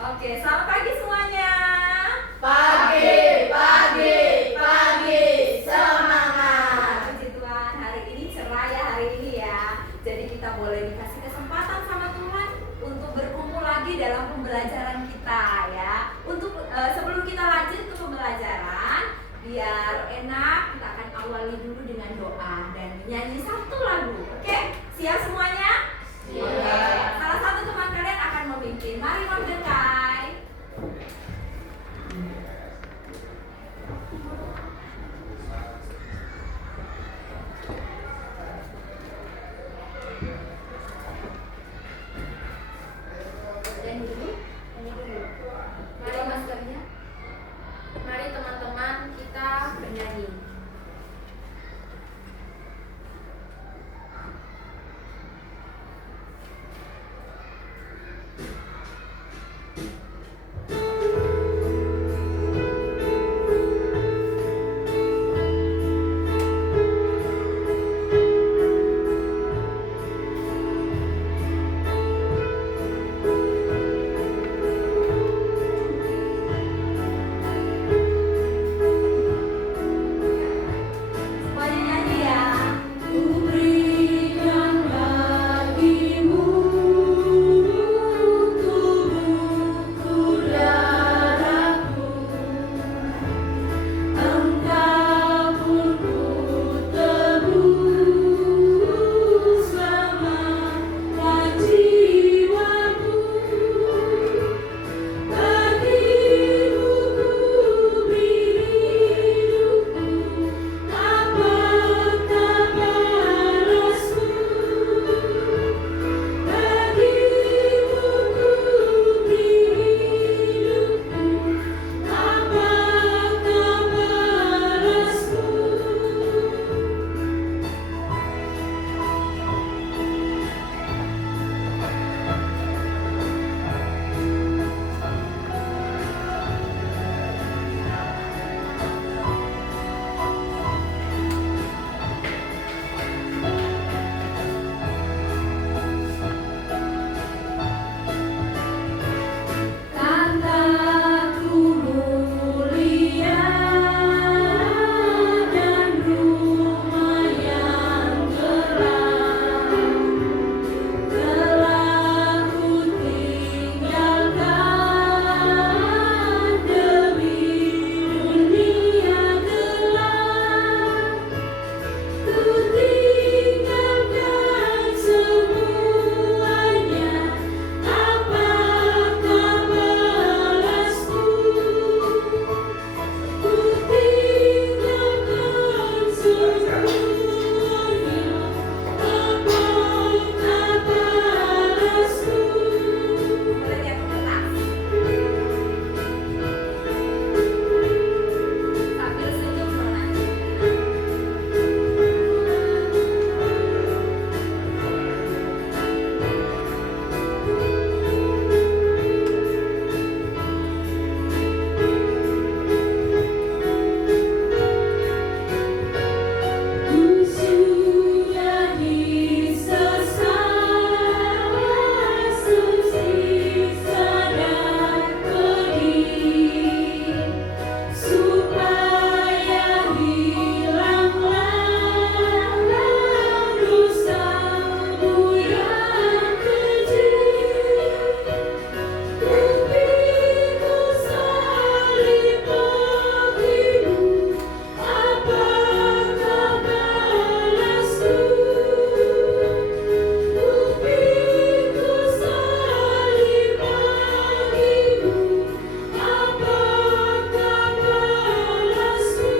Oke, selamat pagi semuanya. Pagi, pagi, pagi, semangat. Puji Tuhan, hari ini cerah ya hari ini ya. Jadi kita boleh dikasih kesempatan sama Tuhan untuk berkumpul lagi dalam pembelajaran kita ya. Untuk sebelum kita lanjut ke pembelajaran, biar enak kita akan awali dulu dengan doa dan nyanyi satu lagu. Oke, siap semuanya? Siap. Oke, salah satu teman kalian akan memimpin. Mari Mordecai. Mari maskernya. Mari teman-teman kita bernyanyi. Semuanya nyanyi ya. Kuberikan bagimu tubuhku darahku, Engkau pun ku tebus, selamatkan jiwaku. Bagimu ku beri hidupku, apakah balasku? Bagimu ku beri hidupku, apakah balasku? Kataku mulia dan rumah yang terang, telah ku tinggalkan demi dunia gelap. Ku tinggalkan semuanya, apakah balasku? Ku tinggalkan semuanya, apakah balasku? Boleh lihat kertas. Sambil senyum nonanya. Ku sudah disesat, siksa dan pedih, supaya hilanglah dosamu yang keji. Ku pikul salib bagimu, apakah balasku? Ku pikul salib bagimu, apakah balasku?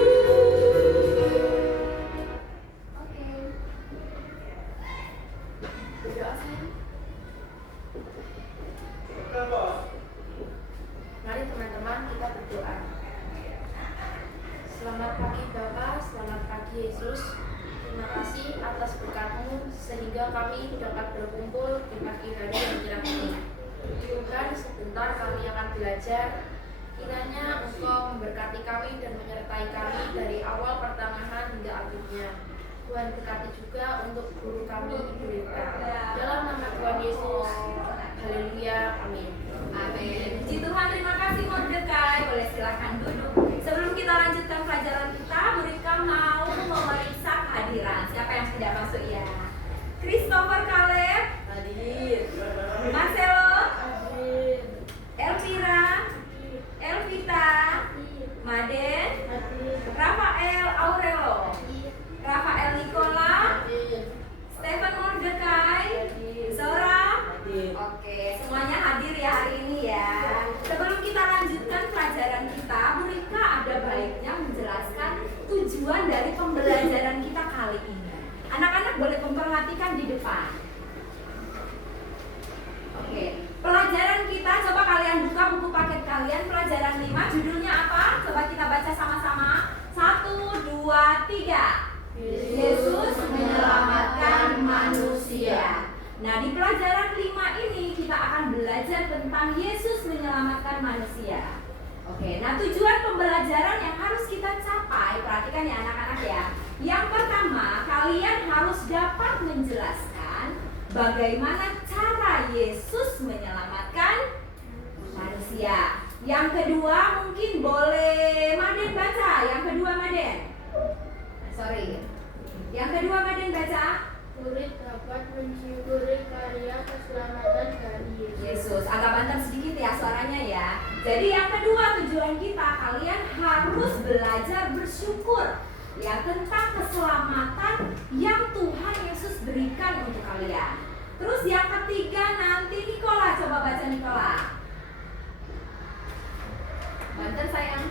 Oke. Berdoa sayang. Mari teman-teman kita berdoa. Selamat pagi Bapa, selamat pagi Yesus. Terima kasih atas berkat-Mu sehingga kami dapat berkumpul di pagi hari yang cerah ini. Tuhan, sebentar kami akan belajar. Kiranya Engkau memberkati kami dan menyertai kami dari awal pertengahan hingga akhirnya. Tuhan berkati juga untuk guru kami Ibu Rita. Dalam nama Tuhan Yesus. Haleluya. Amin. Amin. Puji boleh silakan duduk. Sebelum kita lanjutkan pelajaran kita, Bu Rika mau memeriksa kehadiran. Siapa yang sudah masuk ya? Christopher Caleb Hadir. Marcelo, Hadir. Elvira, Elvita, Maden, Hadir. Rafael Aurelo, Rafael Nicola, Hadir. Stephen Mordecai, Zora. Hadir. Oke, semuanya hadir ya hari ini ya. Sebelum kita lanjutkan pelajaran kita, Bu Rika ada baiknya menjelaskan tujuan dari pembelajaran kita kali ini. Anak-anak boleh memperhatikan di depan. Oke, pelajaran kita, coba kalian buka buku paket kalian, pelajaran 5, judulnya apa? Coba kita baca sama-sama. 1, 2, 3. Yesus menyelamatkan manusia. Nah, di pelajaran 5 ini kita akan belajar tentang Yesus menyelamatkan manusia. Oke, nah tujuan pembelajaran yang harus kita capai, perhatikan ya anak-anak ya. Yang pertama, kalian harus dapat menjelaskan bagaimana cara Yesus menyelamatkan manusia. Yang kedua, mungkin boleh Maden baca. Yang kedua Maden. Sorry. Yang kedua Maden baca. Murid dapat mensyukuri karya keselamatan dari Yesus. Agak banter sedikit ya suaranya ya. Jadi yang kedua tujuan kita, kalian harus belajar bersyukur ya tentang keselamatan yang Tuhan Yesus berikan untuk kalian. Terus yang ketiga nanti Nikola, coba baca Nikola. Banter sayang.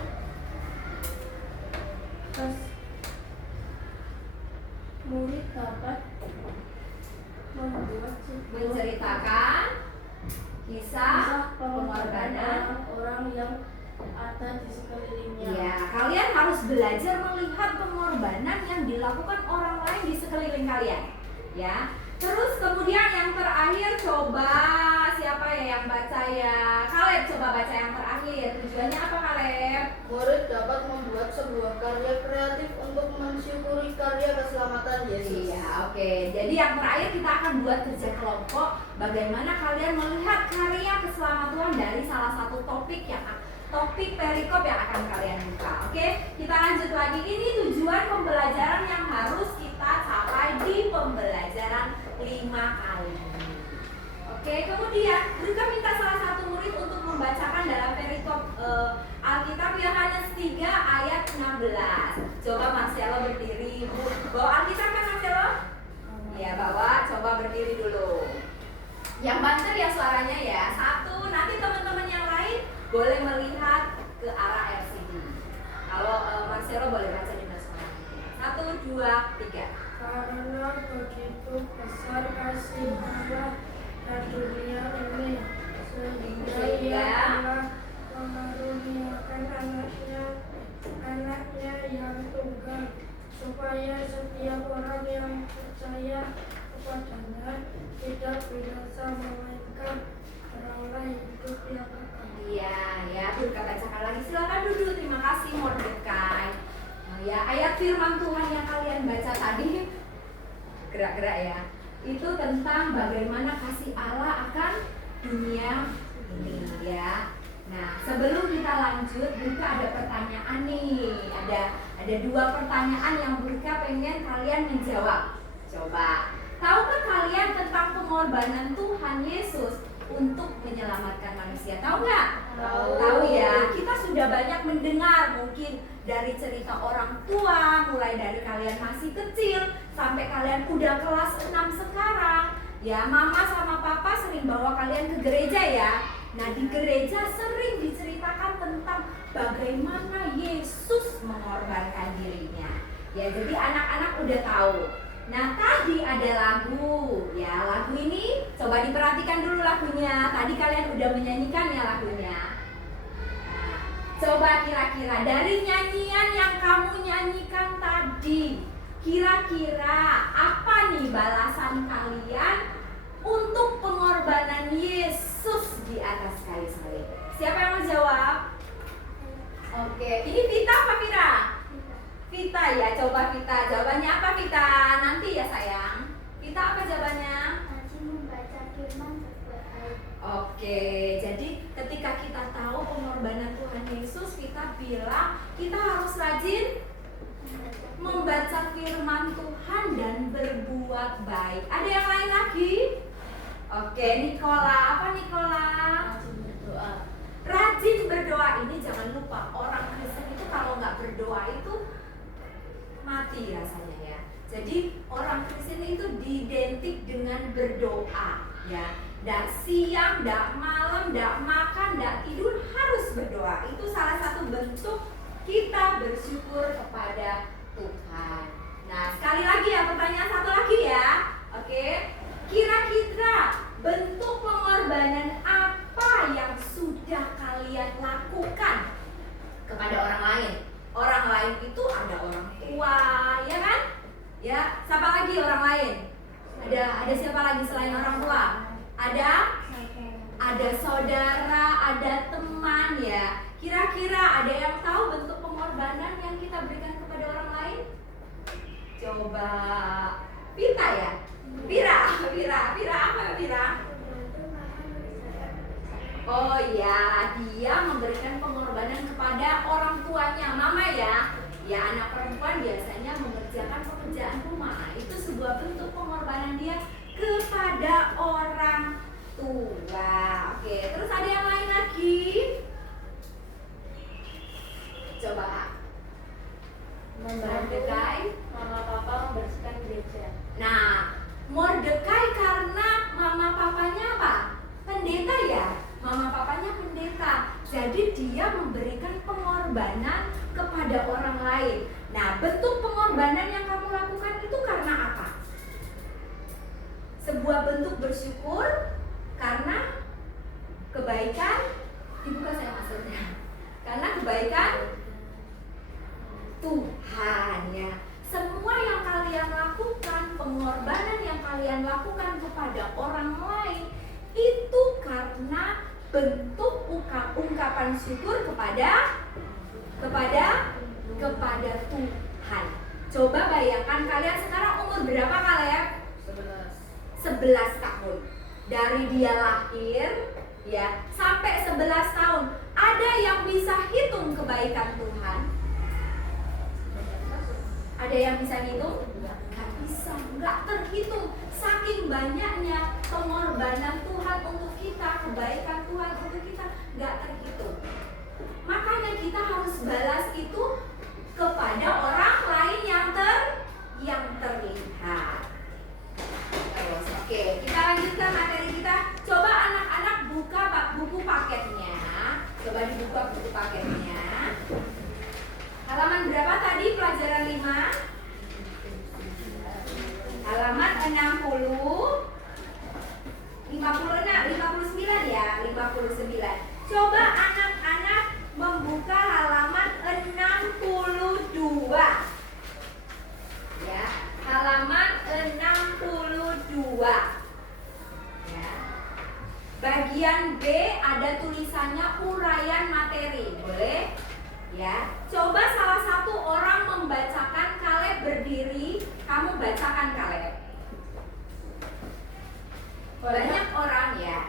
Murid dapat membuat Menceritakan kisah pengorbanan. orang yang ada di sekelilingnya. Ya, kalian harus belajar melihat pengorbanan yang dilakukan orang lain di sekeliling kalian. Ya. Terus kemudian yang terakhir coba siapa ya yang baca ya? Caleb coba baca yang terakhir. Tujuannya apa Caleb? Murid dapat membuat sebuah karya kreatif untuk mensyukuri karya keselamatan Yesus. Iya, oke. Jadi yang terakhir kita akan buat kerja kelompok. Bagaimana kalian melihat karya keselamatan Tuhan dari salah satu topik perikop yang akan kalian buka. Oke, kita lanjut lagi. Ini tujuan pembelajaran yang harus kita capai di pembelajaran 5 kali ini. Oke, kemudian Rika minta salah satu murid untuk membacakan dalam perikop Alkitab Yohanes 3 ayat 16. Coba Marcelo berdiri. Bawa Alkitab kan Marcelo? Ya, bawa. Coba berdiri dulu. Yang banter ya suaranya ya. Satu, nanti teman-teman yang lain boleh melihat ke arah LCD. Kalau Marcelo boleh baca di suaranya. 1, 2, 3. Karena begitu besar kasih Allah dan dunia ini sehingga Ia telah mengaruniakan anaknya yang tunggal supaya setiap orang yang percaya kepadanya tidak binasa melainkan beroleh hidup yang kekal. Iya, ya, Rika bacakan lagi. Silakan duduk. Terima kasih Mordecai. Ya, ayat firman Tuhan yang kalian baca tadi gerak-gerak ya. Itu tentang bagaimana kasih Allah akan dunia ini ya. Nah, sebelum kita lanjut, Rika ada pertanyaan nih. Ada 2 pertanyaan yang Rika pengen kalian menjawab. Coba. Tahukah kalian tentang pengorbanan Tuhan Yesus untuk menyelamatkan manusia? Tahu nggak? Tahu ya. Kita sudah banyak mendengar mungkin dari cerita orang tua, mulai dari kalian masih kecil sampai kalian udah kelas 6 sekarang. Ya, mama sama papa sering bawa kalian ke gereja ya. Nah, di gereja sering diceritakan tentang bagaimana Yesus mengorbankan dirinya. Ya, jadi anak-anak udah tahu. Nah, tadi ada lagu. Ya, lagu ini coba diperhatikan dulu lagunya. Tadi kalian udah menyanyikan ya lagunya. Nah, coba kira-kira dari nyanyian yang kamu nyanyikan tadi, kira-kira apa nih balasan kalian untuk pengorbanan Yesus di atas kayu salib? Siapa yang mau jawab? Oke, ini Vita apa Vira? Vita ya, coba Vita. Jawabannya apa Vita? Nanti ya sayang. Vita apa jawabannya? Rajin membaca firman berbuat baik. Oke, jadi ketika kita tahu pengorbanan Tuhan Yesus, dengan berdoa, ya. Nggak siang, nggak malam, nggak makan, nggak tidur, harus berdoa. Itu salah satu bentuk kita bersyukur kepada Tuhan. Nah, sekali lagi ya, pertanyaan satu lagi ya. Oke, kira-kira bentuk pengorbanan apa yang sudah kalian lakukan kepada orang lain? Orang lain itu ada orang tua, ya kan? Ya, siapa lagi orang lain? Ada siapa lagi selain orang tua? Ada saudara, ada teman, ya. Kira-kira ada yang tahu bentuk pengorbanan yang kita berikan kepada orang lain? Coba Vita ya? Vira apa Vira? Oh iya, dia memberikan pengorbanan kepada orang tuanya, mama ya. Ya, anak perempuan biasanya mengerjakan pekerjaan rumah. Itu sebuah bentuk pengorbanan dia kepada orang tua. Oke, terus ada yang lain lagi? Coba. Mordekai, mama papa membersihkan gereja. Nah, Mordekai karena mama papanya apa? Pendeta ya? Mama papanya pendeta. Jadi dia memberikan pengorbanan kepada orang lain. Nah, bentuk pengorbanan yang kamu lakukan itu karena apa? Sebuah bentuk bersyukur karena kebaikan, dibuka saya maksudnya. Karena kebaikan Tuhan, ya. Semua yang kalian lakukan, pengorbanan yang kalian lakukan kepada orang lain itu karena bentuk ungkapan syukur kepada Tuhan. Coba bayangkan kalian sekarang umur berapa kalian? 11 tahun. Dari dia lahir ya sampai 11 tahun. Ada yang bisa hitung kebaikan Tuhan? Ada yang bisa hitung? Gak bisa, gak terhitung. Saking banyaknya pengorbanan Tuhan untuk kita, kebaikan Tuhan untuk kita, gak terhitung. Makanya kita harus balas itu kepada orang lain yang terlihat. Terus, oke, kita lanjutkan materi kita. Coba anak-anak buka buku paketnya. Coba dibuka buku paketnya. Halaman berapa tadi pelajaran 5? Halaman 60, 59 ya, 59. Coba anak-anak membuka halaman 62. Ya, halaman 62. Ya. Bagian B ada tulisannya uraian materi, boleh? Ya, coba salah satu orang membacakan. Kaleb berdiri, kamu bacakan Kaleb. Banyak orang ya.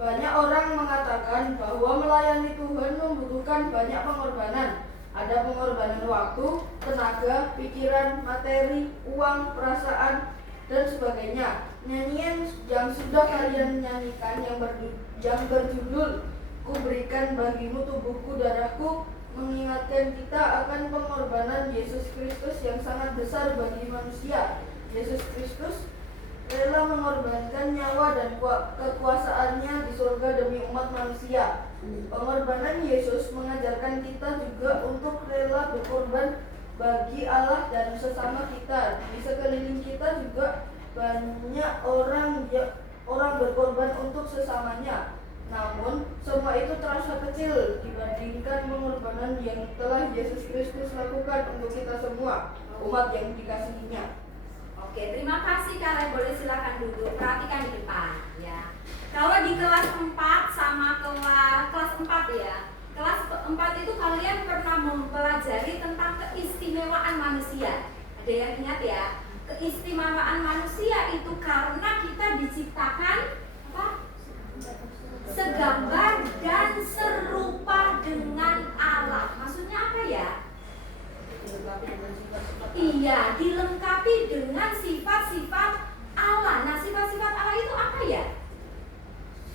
Banyak orang mengatakan bahwa melayani Tuhan membutuhkan banyak pengorbanan. Ada pengorbanan waktu, tenaga, pikiran, materi, uang, perasaan, dan sebagainya. Nyanyian yang sudah kalian nyanyikan yang berjudul Ku berikan bagimu tubuhku darahku mengingatkan kita akan pengorbanan Yesus Kristus yang sangat besar bagi manusia. Yesus Kristus rela mengorbankan nyawa dan kekuasaannya di surga demi umat manusia. Pengorbanan Yesus mengajarkan kita juga untuk rela berkorban bagi Allah dan sesama kita. Di sekeliling kita juga banyak orang berkorban untuk sesamanya. Namun, semua itu terasa kecil dibandingkan pengorbanan yang telah Yesus Kristus lakukan untuk kita semua, umat yang dikasihinya. Oke, terima kasih kalian. Boleh silakan duduk. Perhatikan di depan ya. Kalau di kelas 4 sama kelas 4 ya. Kelas 4 itu kalian pernah mempelajari tentang keistimewaan manusia. Ada yang ingat ya? Keistimewaan manusia itu karena kita diciptakan apa? Segambar dan serupa dengan Allah. Maksudnya apa ya? Iya, dilengkapi dengan sifat-sifat Allah. Nah, sifat-sifat Allah itu apa ya?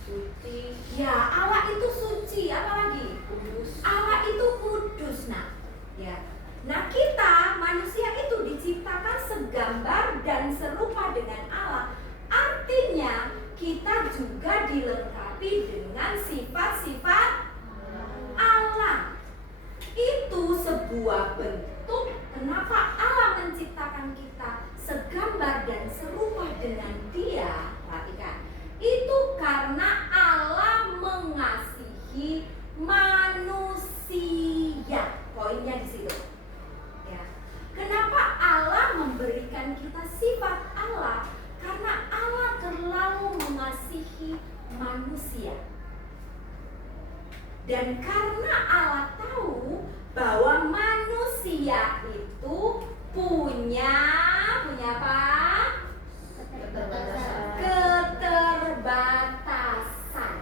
Suci. Ya, Allah itu suci. Apa lagi? Kudus. Allah itu kudus. Nah, ya. Nah, kita manusia itu diciptakan segambar dan serupa dengan Allah. dilengkapi dengan sifat-sifat Allah. Itu sebuah bentuk kenapa Allah menciptakan kita segambar dan serupa dengan Dia. Perhatikan, itu karena Allah mengasihi manusia. Poinnya di situ. Ya. Kenapa Allah memberikan kita sifat Allah? Karena Allah terlalu mengasihi manusia. Dan karena Allah tahu bahwa manusia itu punya apa? Keterbatasan.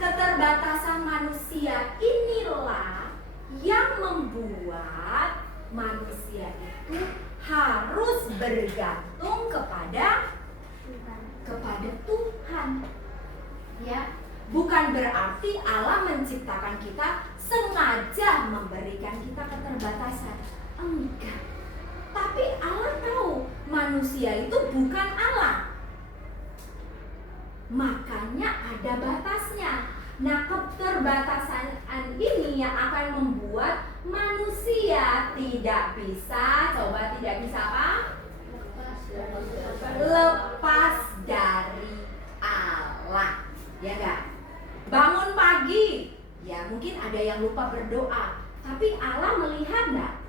Keterbatasan manusia inilah yang membuat manusia itu harus bergantung kepada Tuhan. Ya. Bukan berarti Allah menciptakan kita sengaja memberikan kita keterbatasan. Enggak. Tapi Allah tahu manusia itu bukan Allah. Makanya ada batasnya. Nah, keterbatasan ini yang akan membuat manusia tidak bisa apa? Lepas dari Allah. Ya enggak? Bangun pagi, ya mungkin ada yang lupa berdoa, tapi Allah melihat enggak?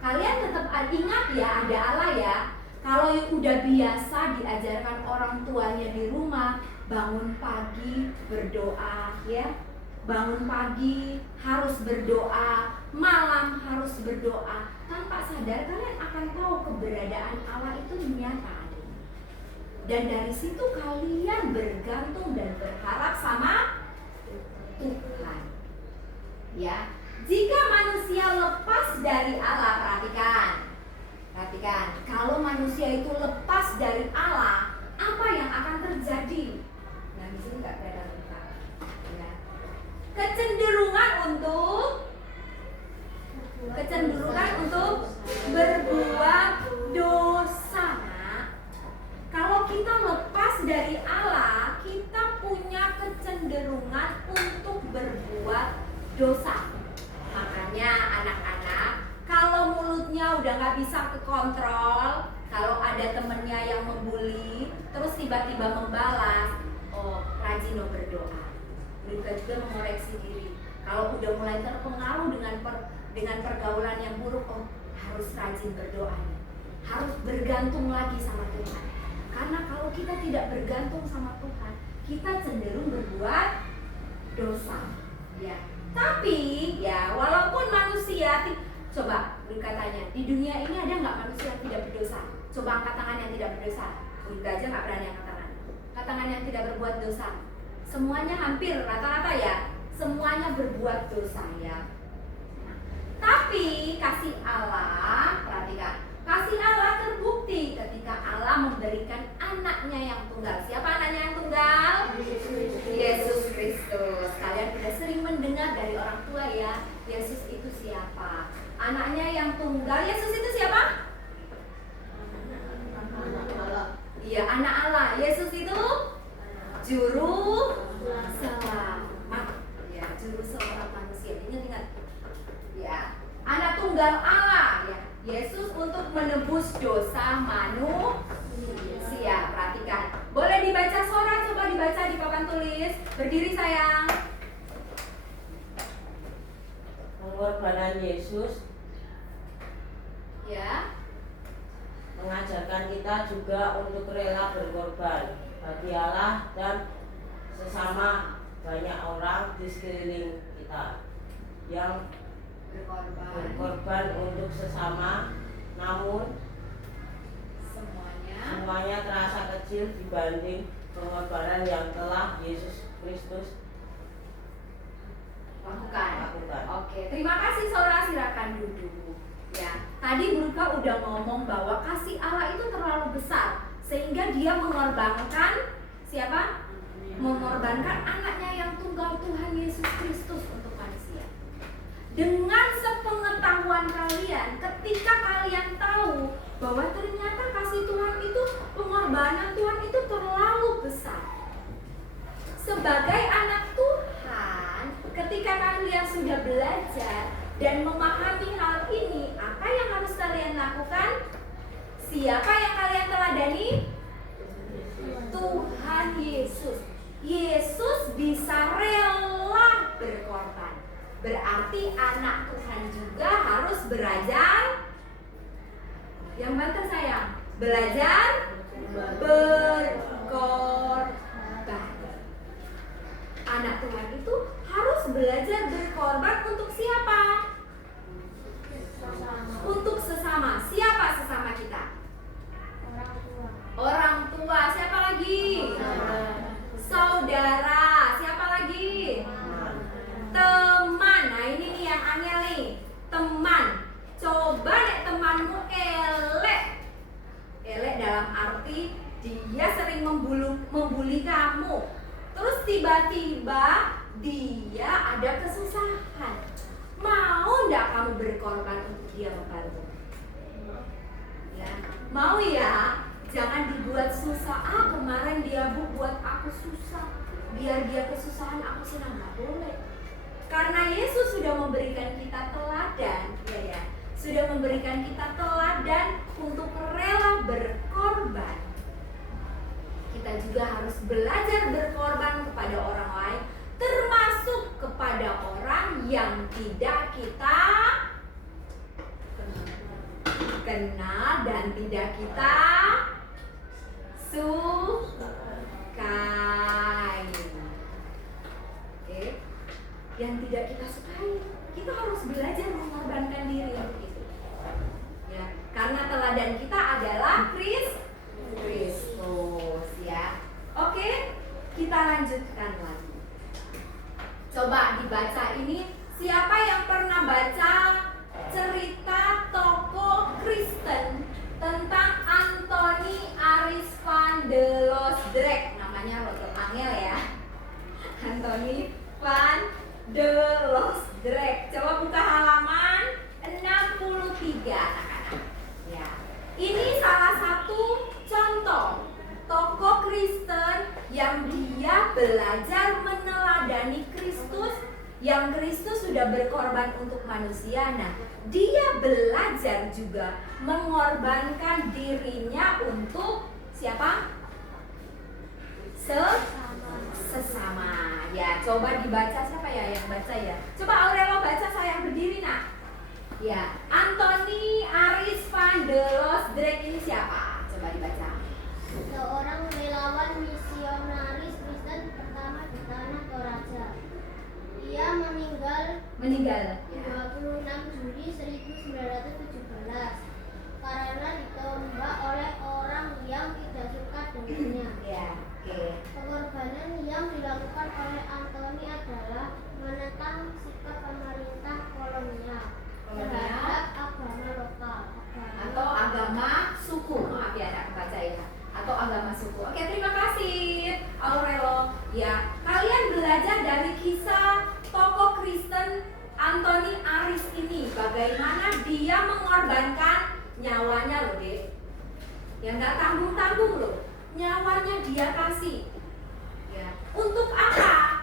Kalian tetap ingat ya, ada Allah ya. Kalau udah biasa diajarkan orang tuanya di rumah, bangun pagi berdoa ya. Bangun pagi harus berdoa, malam harus berdoa. Tanpa sadar kalian akan tahu keberadaan Allah itu nyata. Dan dari situ kalian bergantung dan berharap sama Tuhan. Ya, jika manusia lepas dari Allah, perhatikan, kalau manusia itu lepas dari Allah, apa yang akan terjadi? Nah, di sini nggak kelihatan kita. Ya. Kecenderungan untuk berbuat dosa. Kalau kita lepas dari Allah, kita punya kecenderungan untuk berbuat dosa. Makanya anak-anak, kalau mulutnya udah nggak bisa kekontrol, kalau ada temennya yang membuli, terus tiba-tiba membalas, rajin berdoa. Juga mengoreksi diri. Kalau udah mulai terpengaruh dengan pergaulan yang buruk, harus rajin berdoa. Harus bergantung lagi sama Tuhan. Karena kalau kita tidak bergantung sama Tuhan, kita cenderung berbuat dosa. Ya. Tapi ya walaupun manusia, coba katanya di dunia ini ada nggak manusia yang tidak berdosa? Coba angkat tangan yang tidak berdosa. Udah aja nggak berani angkat tangan. Angkat tangan yang tidak berbuat dosa. Semuanya hampir rata-rata ya, semuanya berbuat dosa ya. Tapi kasih Allah, perhatikan. Kasih Allah terbukti ketika Allah memberikan anaknya yang tunggal. Siapa anaknya yang tunggal? Yesus Kristus. Kalian sudah sering mendengar dari orang tua ya, Yesus itu siapa? Anaknya yang tunggal, Yesus itu siapa? Iya, anak Allah. Yesus itu juru selamat. Ya, juru selamat manusia. Ingat. Ya, anak tunggal Allah ya. Yesus untuk menebus dosa manusia. Perhatikan. Boleh dibaca suara, coba dibaca di papan tulis. Berdiri sayang. Pengorbanan Yesus Ya. mengajarkan kita juga untuk rela berkorban bagi Allah dan sesama. Banyak orang di sekeliling kita yang berkorban untuk sesama, namun semuanya terasa kecil dibanding pengorbanan yang telah Yesus Kristus lakukan. Oke, terima kasih saudara, silakan duduk. Ya, tadi Burka udah ngomong bahwa kasih Allah itu terlalu besar sehingga Dia mengorbankan siapa? Mengorbankan anaknya yang tunggal, Tuhan Yesus Kristus untuk manusia. Dengan sepengetahuan kalian, ketika kalian tahu bahwa ternyata kasih Tuhan itu, pengorbanan Tuhan itu terlalu besar, sebagai anak Tuhan, ketika kalian sudah belajar dan memahami hal ini, apa yang harus kalian lakukan? Siapa yang kalian teladani? Tuhan Yesus. Yesus bisa rela berkorban. Berarti anak Tuhan juga harus belajar. Yang bantu sayang, belajar berkorban. Anak Tuhan itu harus belajar berkorban untuk siapa? Untuk sesama. Siapa sesama kita? Orang tua. Siapa lagi? Saudara. Siapa lagi? Teman. Nah ini nih yang angel nih. Teman. Coba deh temanmu elek. Elek dalam arti dia sering membuli kamu. Terus tiba-tiba dia ada kesusahan. Mau enggak kamu berkorban untuk dia membantu? Ya, mau ya? Jangan dibuat susah. Kemarin dia buat aku susah. Biar dia kesusahan aku senang. Nggak boleh. Karena Yesus sudah memberikan kita teladan, ya. Sudah memberikan kita teladan untuk rela berkorban. Kita juga harus belajar berkorban kepada orang lain, termasuk kepada orang yang tidak kita kenal dan tidak kita sukai. Oke. Yang tidak kita sukai, kita harus belajar mengorbankan diri untuk itu. Ya, karena teladan kita adalah Kristus, ya. Oke, kita lanjutkan lagi. Coba dibaca ini, siapa yang pernah baca cerita tokoh Kristen tentang Anthony Aris van de Loosdrecht? Namanya rotor angel ya. Anthony van de Loosdrecht. Coba buka halaman 63 anak-anak. Ya. Ini salah satu contoh tokoh Kristen yang dia belajar meneladani Kristus, yang Kristus sudah berkorban untuk manusia. Nah, dia belajar juga mengorbankan dirinya untuk siapa? Sesama. Ya, coba dibaca. Siapa ya yang baca ya? Coba Aurelo baca, saya berdiri nak. Ya, Anthony Aris van de Loosdrecht ini siapa? Coba dibaca. Seorang relawan misionaris Kristen pertama di tanah Toraja. Ia meninggal Ya. 26 Juli 1917 karena ditombak oleh orang yang tidak suka dengannya. Ya, oke. Pengorbanan yang dilakukan oleh Anthony adalah menentang sikap pemerintah kolonial terhadap agama lokal Atau agama suku. Maaf ya, ada baca ya. Atau agama suku. Oke, terima kasih Aurelo. Ya, kalian belajar dari kisah tokoh Kristen Anthony Aris ini, bagaimana dia mengorbankan nyawanya loh, Dek. Yang gak tanggung-tanggung loh. Nyawanya dia kasih. Ya. Untuk apa?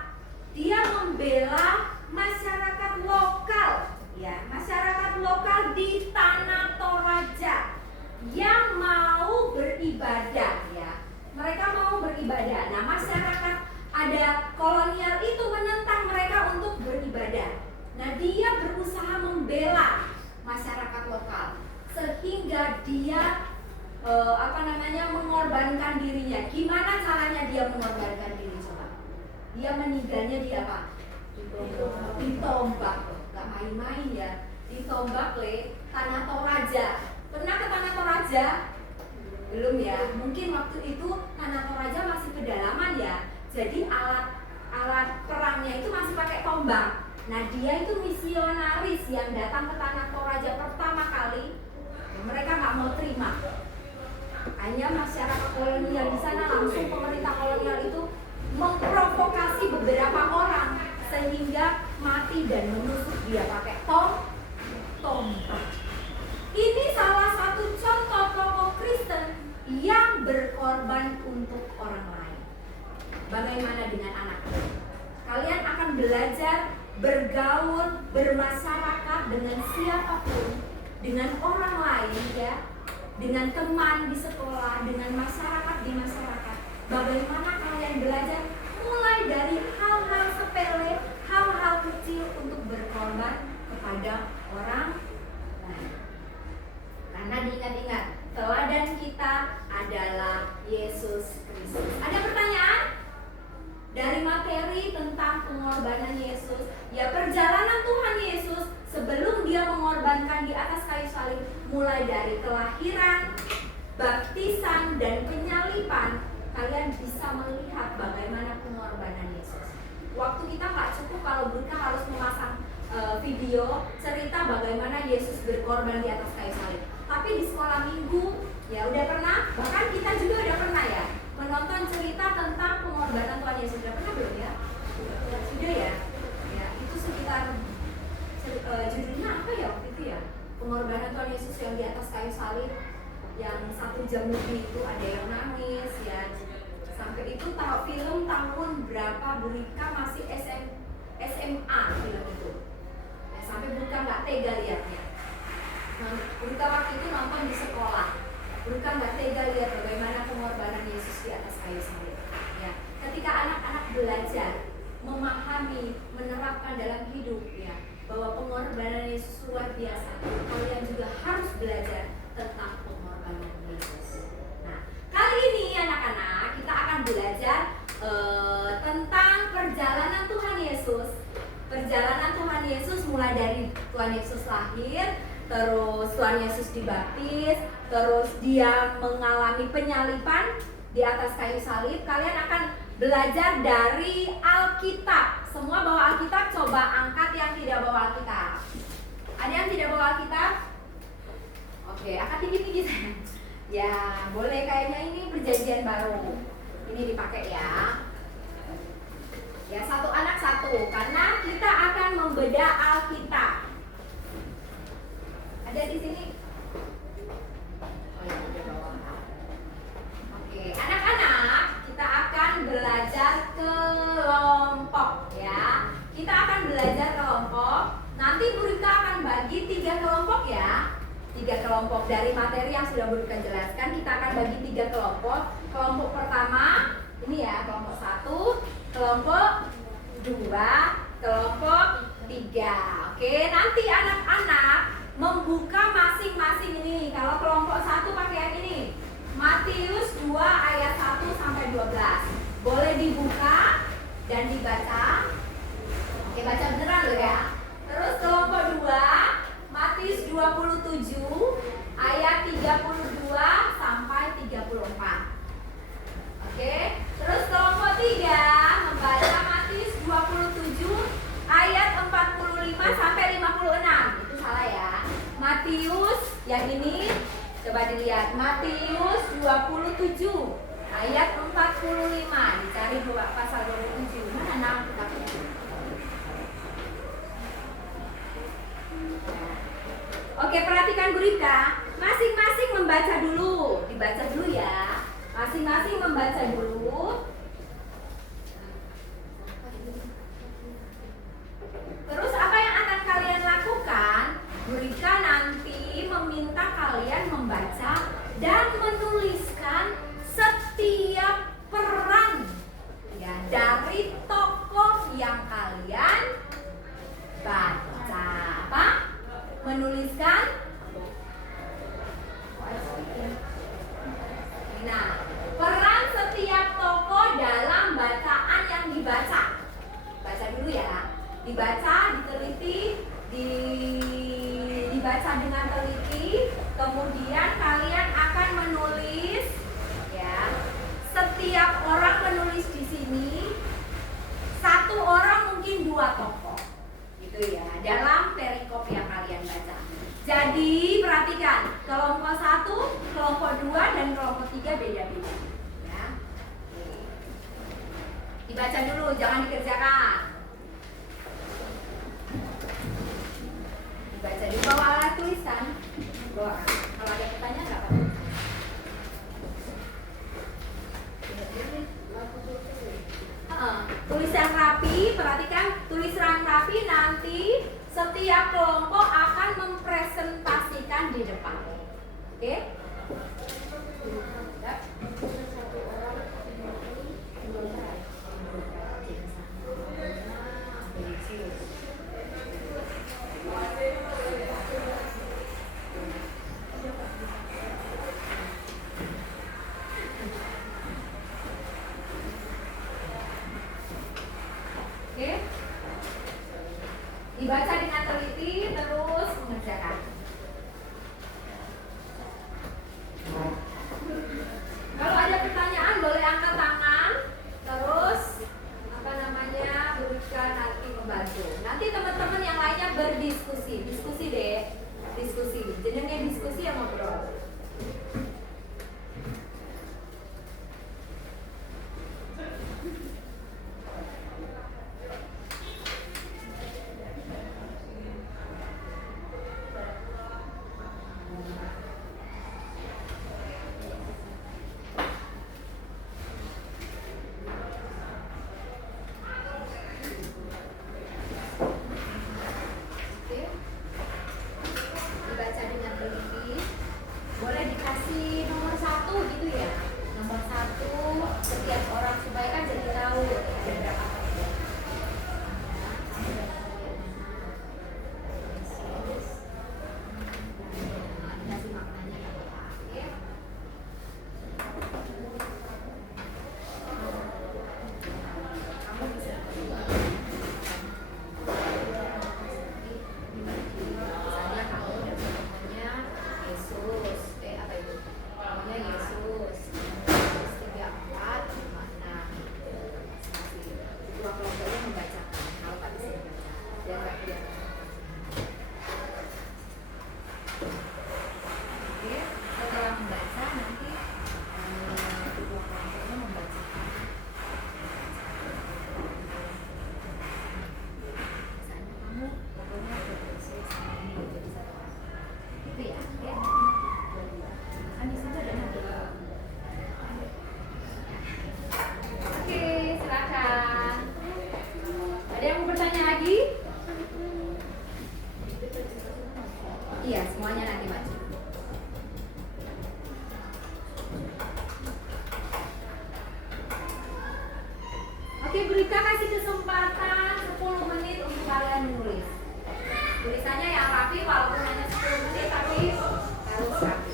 Dia membela masyarakat lokal, ya, masyarakat lokal di tanah Toraja yang mau beribadah, ya. Mereka mau beribadah. Nah, masyarakat ada kolonial itu menentang mereka untuk beribadah. Nah, dia berusaha membela masyarakat lokal sehingga dia mengorbankan dirinya. Gimana caranya dia mengorbankan diri, coba? Dia meninggalnya di apa? Ditombak. Gak main-main ya. Ditombak tanah Toraja. Pernah ke tanah Toraja? Belum ya. Mungkin waktu itu tanah Toraja masih pedalaman ya. Jadi alat perangnya itu masih pakai tombak. Nah, dia itu misionaris yang datang ke tanah Toraja pertama kali. Mereka nggak mau terima. Hanya masyarakat kolonial di sana, langsung pemerintah kolonial itu memprovokasi beberapa orang sehingga mati dan menusuk dia pakai tombak. Ini salah satu contoh tokoh Kristen yang berkorban untuk orang lain. Bagaimana dengan anak? Kalian akan belajar bergaul, bermasyarakat dengan siapapun, dengan orang lain ya, dengan teman di sekolah, dengan masyarakat di masyarakat. Bagaimana kalian belajar mulai dari hal-hal sepele, hal-hal kecil untuk berkorban kepada orang lain. Karena diingat-ingat, teladan kita adalah Yesus Kristus. Ada pertanyaan? Dari materi tentang pengorbanan Yesus, ya perjalanan Tuhan Yesus sebelum dia mengorbankan di atas kayu salib, mulai dari kelahiran, baptisan, dan penyalipan, kalian bisa melihat bagaimana pengorbanan Yesus. Waktu kita nggak cukup kalau Burka harus memasang video cerita bagaimana Yesus berkorban di atas kayu salib. Tapi di sekolah minggu, ya udah pernah, bahkan kita juga udah pernah ya menonton cerita tentang pengorbanan Tuhan Yesus. Sudah pernah belum ya? Sudah ya? Ya, itu sekitar judulnya apa ya waktu itu ya? Pengorbanan Tuhan Yesus yang di atas kayu salib, yang 1 jam lebih itu ada yang nangis ya. Sampai itu tahu film tahun berapa Burika masih SMA film itu. Ya, sampai Burika nggak tega lihatnya. Burika waktu itu nonton di sekolah. Burika nggak tega lihat bagaimana pengorbanan Yesus di atas kayu salib. Ya, ketika anak-anak belajar memahami, menerapkan dalam hidup ya, bahwa pengorbanan Yesus luar biasa, kalian juga harus belajar tentang pengorbanan Yesus. Nah, kali ini anak-anak kita akan belajar tentang perjalanan Tuhan Yesus. Perjalanan Tuhan Yesus mulai dari Tuhan Yesus lahir, terus Tuhan Yesus dibaptis, terus dia mengalami penyalipan di atas kayu salib. Kalian akan belajar dari Alkitab. Semua bawa Alkitab, coba angkat yang tidak bawa Alkitab. Ada yang tidak bawa Alkitab? Oke, angkat tinggi-tinggi saya. Ya, boleh, kayaknya ini perjanjian baru. Ini dipakai ya. Ya, satu anak satu, karena kita akan membedah Alkitab. Ada di sini? Oh ya, udah bawa. Oke, anak-anak, kita akan belajar kelompok ya. Kita akan belajar kelompok. Nanti Burika akan bagi 3 kelompok ya. 3 kelompok dari materi yang sudah Burika jelaskan. Kita akan bagi 3 kelompok. Kelompok pertama ini ya, kelompok 1, kelompok 2, kelompok 3. Oke, nanti anak-anak membuka masing-masing ini. Kalau kelompok 1 pakai yang ini, Matius 2 ayat 1 sampai 12. Boleh dibuka dan dibaca. Oke, baca beneran loh ya. Terus kelompok 2, Matius 27 ayat 32 sampai 34. Oke, terus kelompok 3 membaca Matius 27 ayat 45 sampai 56. Itu salah ya. Matius yang ini coba dilihat, Matius 27 ayat 45. Dicari pasal 27. Mana Alkitabnya? Oke, perhatikan Burika. Masing-masing membaca dulu. Dibaca dulu ya. Masing-masing membaca dulu. Terus apa yang akan kalian lakukan? Burika nanti meminta kalian membaca dan menuliskan setiap peran ya dari tokoh yang kalian baca. Apa? Menuliskan. Nah, peran setiap tokoh dalam bacaan yang dibaca. Baca dulu ya. Dibaca, diteliti, dibaca dengan teliti. Kemudian kalian akan menulis ya. Setiap orang menulis di sini. 1 orang mungkin 2 tokoh. Gitu ya. Dalam perikop yang kalian baca. Jadi perhatikan, kelompok 1, kelompok 2, dan kelompok 3 beda-beda ya. Dibaca dulu, jangan dikerjakan. Dibaca di bawah alat tulisan. Bawa. Kalau ada pertanyaan nggak apa-apa. Tulis yang rapi, perhatikan tulis yang rapi, nanti setiap kelompok akan mempresentasikan di depan. Oke? Oke? Dibaca dengan teliti, terus mengerjakan. Kalau ada pertanyaan boleh angkat tangan, terus berikan nanti membantu. Nanti teman-teman yang lainnya berdiskusi, diskusi deh, diskusi. Jenengnya diskusi yang ngobrol. Oke, Brika kasih kesempatan 10 menit untuk kalian menulis. Tulisannya yang rapi, walaupun hanya 10 menit tapi harus rapi.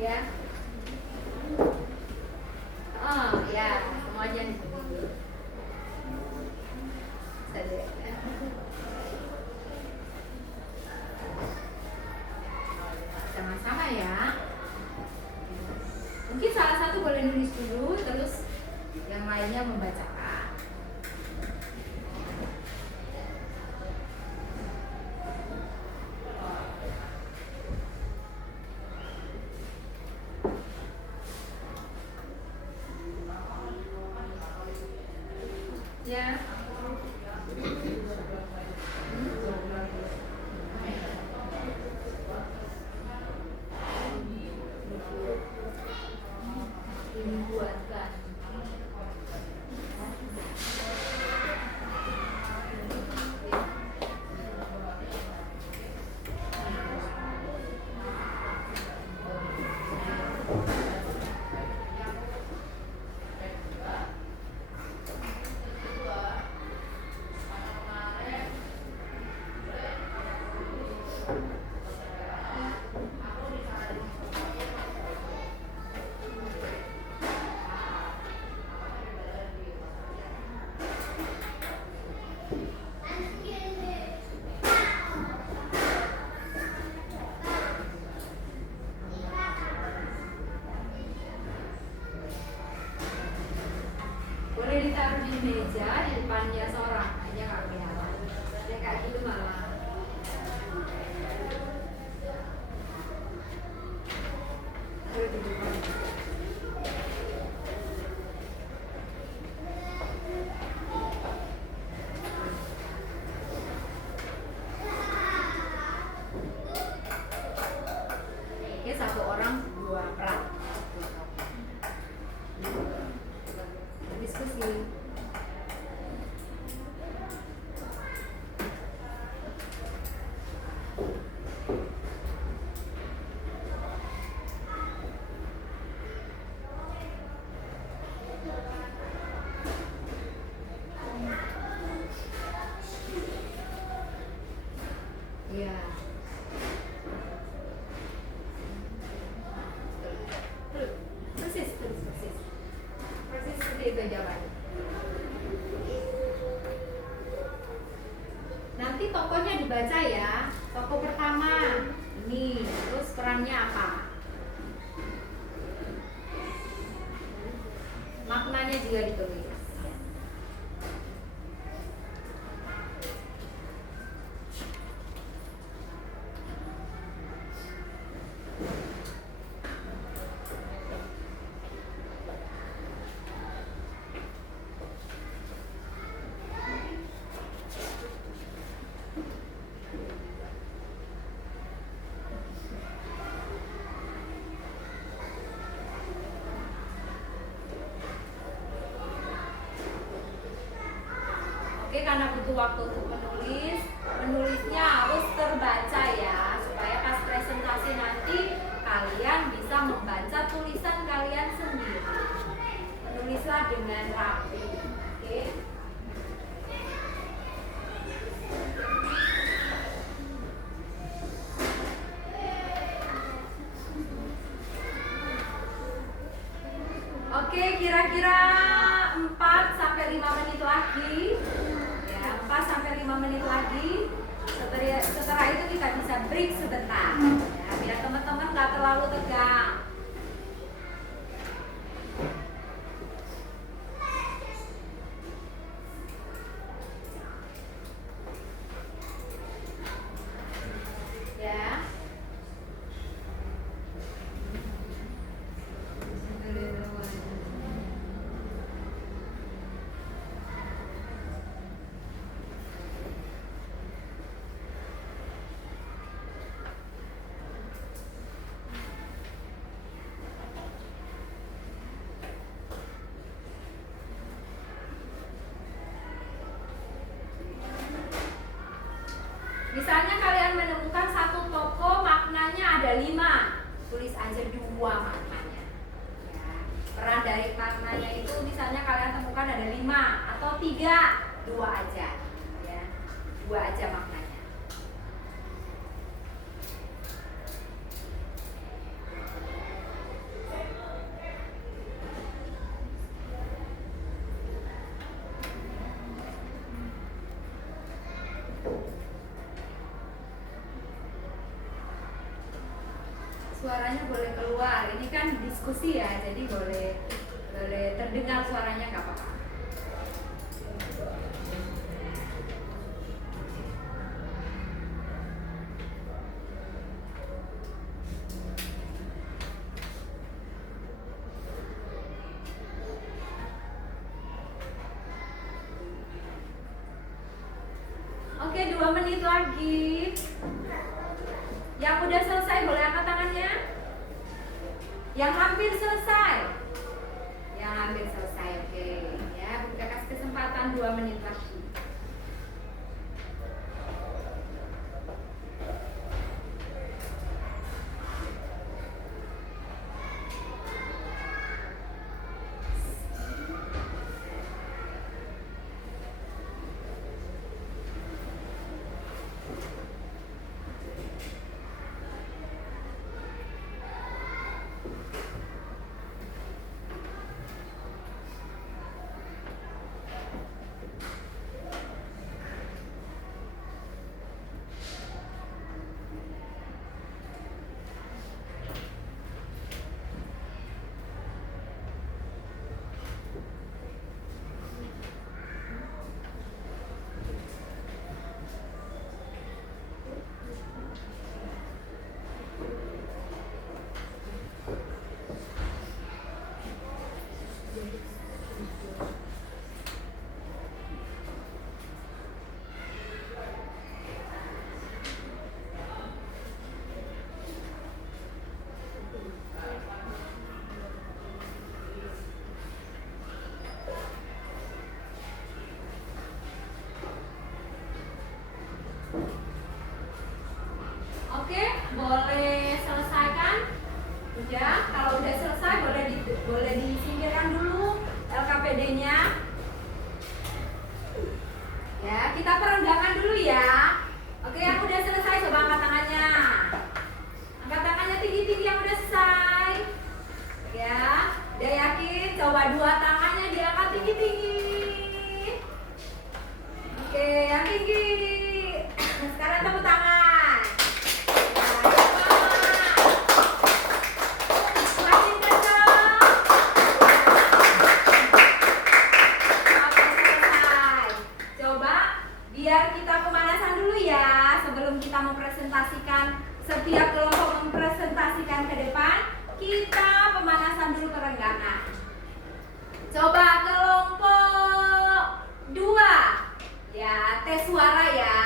Ya. Ya, semuanya di sini. Saja. Sama-sama ya. Mungkin salah satu boleh nulis dulu, terus yang lainnya membacakan. Ya. Dibuatkan. Boleh ditaruh di meja di depannya seorang aja kalau kelihatan. Ya kayak gitu malah. Taruh di depan. Oke, satu orang dua peran. Diskusi. Iya. Persis seperti itu jawabannya. Nanti tokohnya dibaca ya. Tokoh pertama ini, terus perannya apa? Maknanya juga ditulis. Oke, karena butuh waktu untuk menulisnya harus terbaca ya, supaya pas presentasi nanti kalian bisa membaca tulisan kalian sendiri. Menulislah dengan rapi. Oke. Oke, kira-kira 4 sampai 5 menit lagi. Ya, 4 sampai 5 menit lagi. Setelah itu kita bisa break sebentar. Ya, biar teman-teman nggak terlalu tegang. Ya. Misalnya kalian menemukan satu toko maknanya ada 5, tulis aja 2 maknanya. Ya. Peran dari maknanya itu misalnya kalian temukan ada 5 atau 3, 2 aja. Ya. 2 aja maknanya. suaranya boleh keluar. Ini kan diskusi ya, jadi boleh terdengar suaranya, nggak apa-apa. Oke, 2 menit lagi. Yang udah selesai boleh angkat tangannya. Yang hampir selesai. Yang hampir selesai, oke. Ya, kita kasih kesempatan 2 menit lagi. Oke, boleh selesaikan? Udah, kalau udah selesai boleh disingkirkan dulu LKPD-nya. Ya, kita perenggangan dulu ya. Oke, yang udah selesai coba angkat tangannya. Angkat tangannya tinggi-tinggi yang udah selesai. Ya, udah yakin? Coba 2 tangannya diangkat tinggi-tinggi. Oke, yang tinggi. Sekarang tepuk tangan. Biar kita pemanasan dulu ya sebelum kita mempresentasikan, setiap kelompok mempresentasikan ke depan, kita pemanasan dulu perenggangan. Coba kelompok 2 ya, tes suara ya.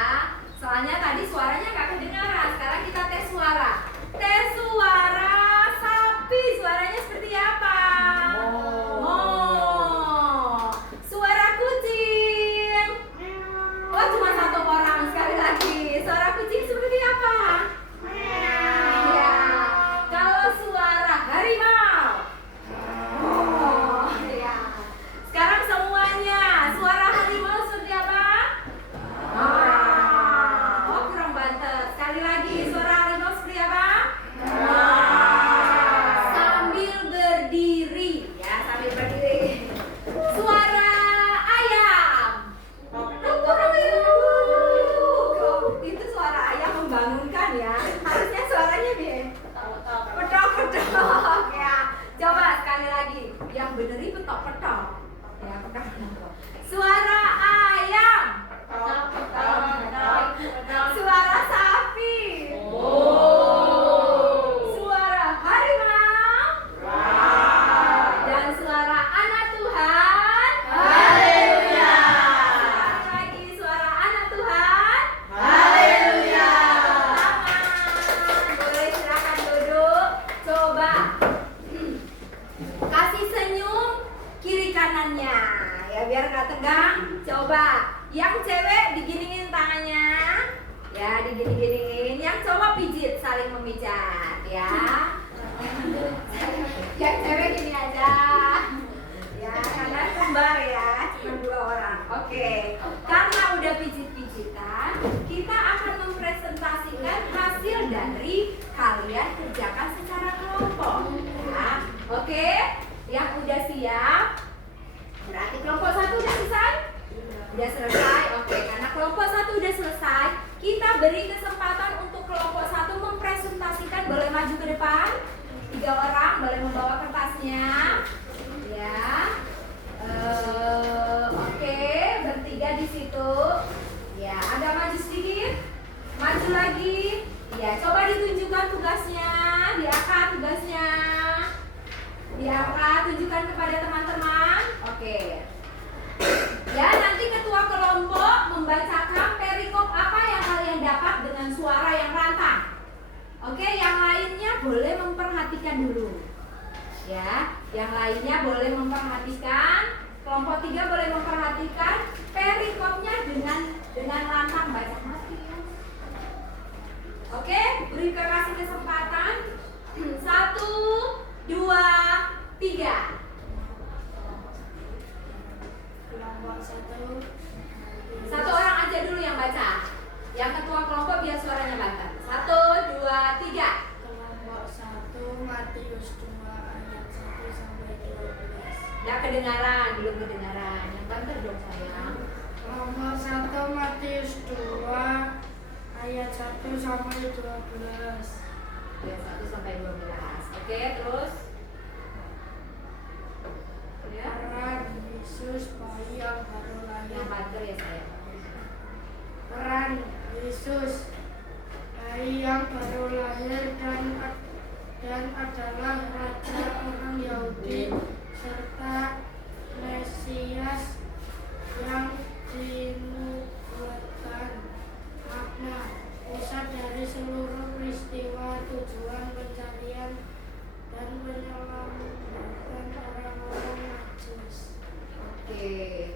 Soalnya tadi suaranya nggak kedengaran, sekarang kita tes suara. Tes suara sapi, suaranya seperti apa? Oh. Suara kucing. Oh, cuma 1 orang. Sekali lagi, suara kucing seperti apa? Ya. Kalau suara harimau. Oh, ya. Sekarang semuanya, suara harimau seperti apa? Oh, kurang bantet. Sekali lagi, suara harimau seperti apa? Sambil berdiri, ya, sambil berdiri. Suara ayam. Itu suara ayam membangunkan ya. Harusnya suaranya petok-petok ya. Coba sekali lagi. Yang beneri petok-petok. Ya, petok-petok. Suara ayam. Suara sapi. Suara harimau. Dan suara anak Tuhan. Haleluya. Lagi suara anak Tuhan. Haleluya. Selamat. Boleh silakan duduk. Coba kasih senyum kiri kanannya ya biar nggak tegang. Coba yang cewek diginiin tangannya ya, digini-giniin. Yang cowok pijit, saling memijat ya. Yang cewek gini aja ya, karena kembar ya, cuma 2 orang. Oke, karena udah pijit-pijitan, kita akan mempresentasikan hasil dari kalian kerjakan secara kelompok ya. Oke, yang udah siap, berarti kelompok 1 udah selesai? Udah selesai, oke. Karena kelompok 1 udah selesai, kita beri kesempatan untuk kelompok 1 mempresentasikan. Boleh maju ke depan? tugasnya. Ya. Oke, bertiga di situ. Ya, agak maju sedikit. Maju lagi. Ya, coba ditunjukkan tugasnya. Diangkat tugasnya. Diangkat, tunjukkan kepada teman-teman. Oke. Ya, nanti ketua kelompok membacakan perikop apa yang kalian dapat dengan suara yang lantang. Oke, yang lainnya boleh memperhatikan dulu. Ya, yang lainnya boleh memperhatikan. Kelompok 3 boleh memperhatikan perikopnya dengan lantang baca. Oke, beri kasih kesempatan. 1, 2, 3. Kelompok 1. Satu orang aja dulu yang baca. Yang ketua kelompok biar suaranya banter. 1, 2, 3. Kelompok 1 Matius 2 ayat 1 sampai 12. Nggak kedengaran, belum kedengaran. Yang banter dong sayang. Kelompok 1 Matius 2 ayat 1 sampai 12. Ya, 1 sampai 12. Oke, terus. Ya. Peran Yesus bayi yang baru lahir. Yang banter ya sayang. Peran Yesus bayi yang baru lahir dan adalah raja orang Yahudi serta Mesias yang dinubuatkan. Makna pusat dari seluruh peristiwa tujuan pencarian dan penyelamatan orang-orang Majus. Oke.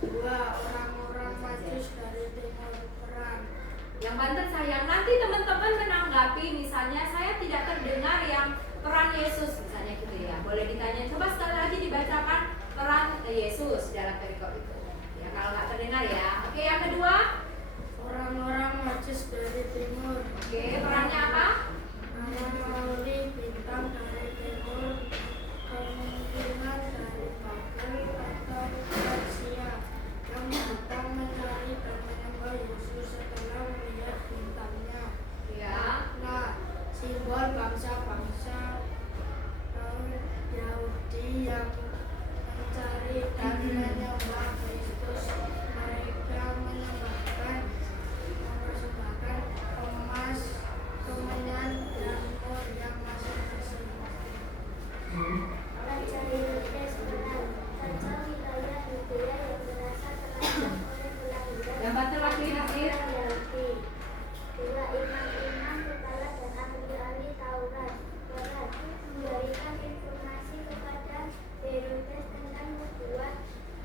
2. Orang-orang Majus dari timur peran. Yang banter sayang. Nanti teman-teman menanggapi, misalnya saya tidak terdengar yang peran Yesus misalnya gitu ya. Boleh ditanya. Coba sekali lagi dibacakan peran Yesus dalam perikop itu. Ya, kalau nggak terdengar ya. Oke, yang kedua. Orang-orang Majus dari timur. Oke, perannya apa? Melalui bintang dari timur, kemungkinan dari Babel atau Persia yang datang mencari dan menyembah Yesus setelah melihat bintangnya. Ya. Nah, simbol bangsa-bangsa Yahudi yang mencari dan menyembah Kristus. Mereka mempersembahkan emas, kemenyan, dan mur yang masing-masing. Raja Herodes menang. Raja wilayah Yudea yang merasa terancam oleh kelahiran Yang banter lagi orang Nasir. Yahudi. 2. Imam-imam kepala dan ahli-ahli Taurat Barat memberikan informasi kepada Herodes tentang nubuat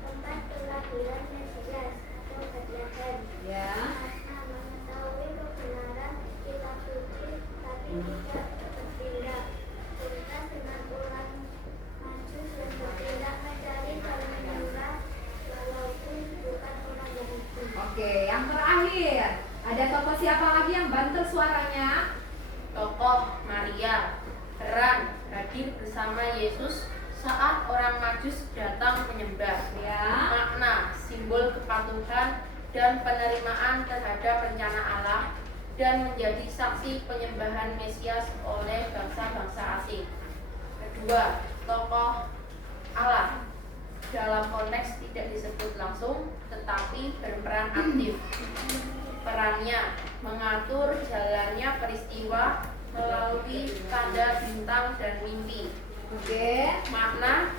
tempat kelahiran Mesias atau Bethlehem. Ya. Karena mengetahui kebenaran kitab suci tapi tidak bertindak. Tuntas dengan orang Majus yang bertindak mencari dan menyembah walaupun bukan orang Yahudi. Oke, yang terakhir. Ada tokoh siapa lagi yang banter suaranya? Tokoh Maria, peran hadir bersama Yesus saat orang Majus datang menyembah. Ya. Makna simbol kepatuhan dan penerimaan terhadap rencana Allah dan menjadi saksi penyembahan Mesias oleh bangsa-bangsa asing. Kedua, tokoh Allah dalam konteks tidak disebut langsung tetapi berperan aktif. Perannya mengatur jalannya peristiwa melalui tanda bintang dan mimpi. Oke. Makna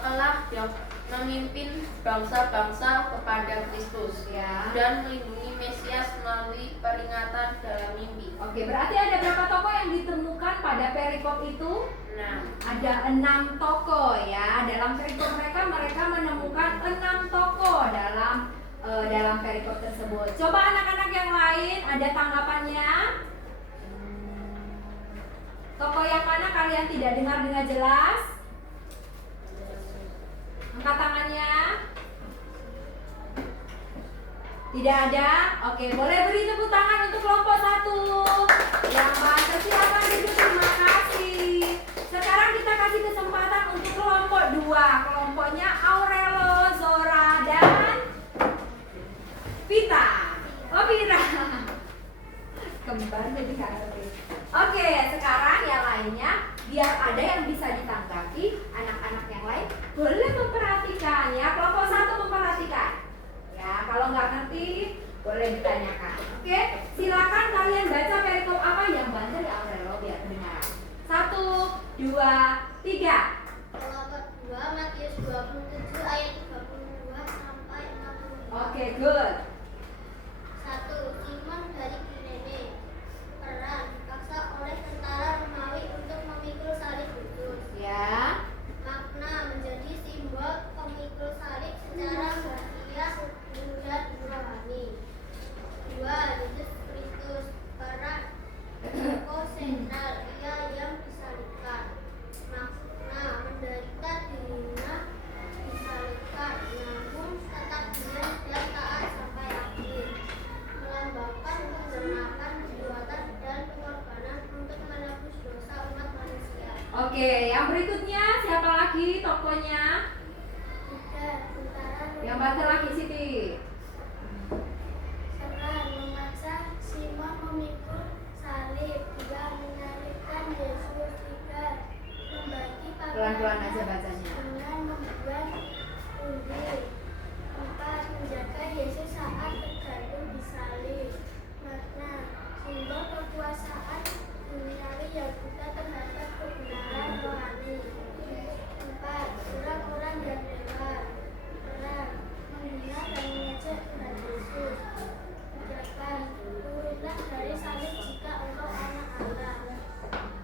Allah yang memimpin bangsa-bangsa kepada Kristus Ya. dan melindungi Mesias melalui peringatan dalam mimpi. Oke, berarti ada berapa tokoh yang ditemukan pada perikop itu? Nah, Ada 6 tokoh ya. Dalam perikop mereka menemukan 6 tokoh dalam perikop tersebut. Coba anak-anak yang lain ada tanggapannya? Tokoh yang mana kalian tidak dengar dengan jelas? Angkat tangannya. Tidak ada? Oke, boleh beri tepuk tangan untuk kelompok 1. Yang bantu silakan duduk, terima kasih. Sekarang kita kasih kesempatan untuk kelompok 2. Kelompoknya Aurelo, Zora, dan Vita. Oh, Vita. Kembar jadi harus. Oke, sekarang yang lainnya biar ada yang bisa ditanggapi. Anak-anak yang lain boleh memperhatikan ya. Kelompok 1 memperhatikan. Ya, kalau nggak ngerti boleh ditanyakan. Oke, silakan kalian baca perikop apa yang bantu ya Aurelo biar dengar. 1, 2, 3. Kelompok 2 Matius 27 ayat 32 sampai 65. Oke, good. 1. Simon dari Kirene. Peran dipaksa oleh tentara Romawi untuk memikul salib Yesus. Ya. Makna menjadi simbol pemikul salib secara harfiah dan rohani. 2. Yesus Kristus. Peran tokoh sentral, ia yang disalibkan. Makna menderita dirinya disalibkan, namun tetap diam dan taat sampai akhir. Melambangkan pengenalan perbuatan dan pengorbanan untuk menebus dosa umat manusia. Oke, yang berikutnya siapa lagi tokohnya? 3. Tentara Yang bantu lagi Siti. Peran memaksa Simon memikul salib, 2. Menyalibkan Yesus, 3. Membagi Pelan-pelan aja bacanya. dengan membuat undi, 4. Menjaga Yesus saat tergantung di salib. Makna simbol kekuasaan duniawi Yahuda terhadap kebenaran rohani. 4. Orang-orang yang lewat. Peran menghina dan mengejek Tuhan Yesus. 8. Turunlah dari salib jika engkau anak Allah.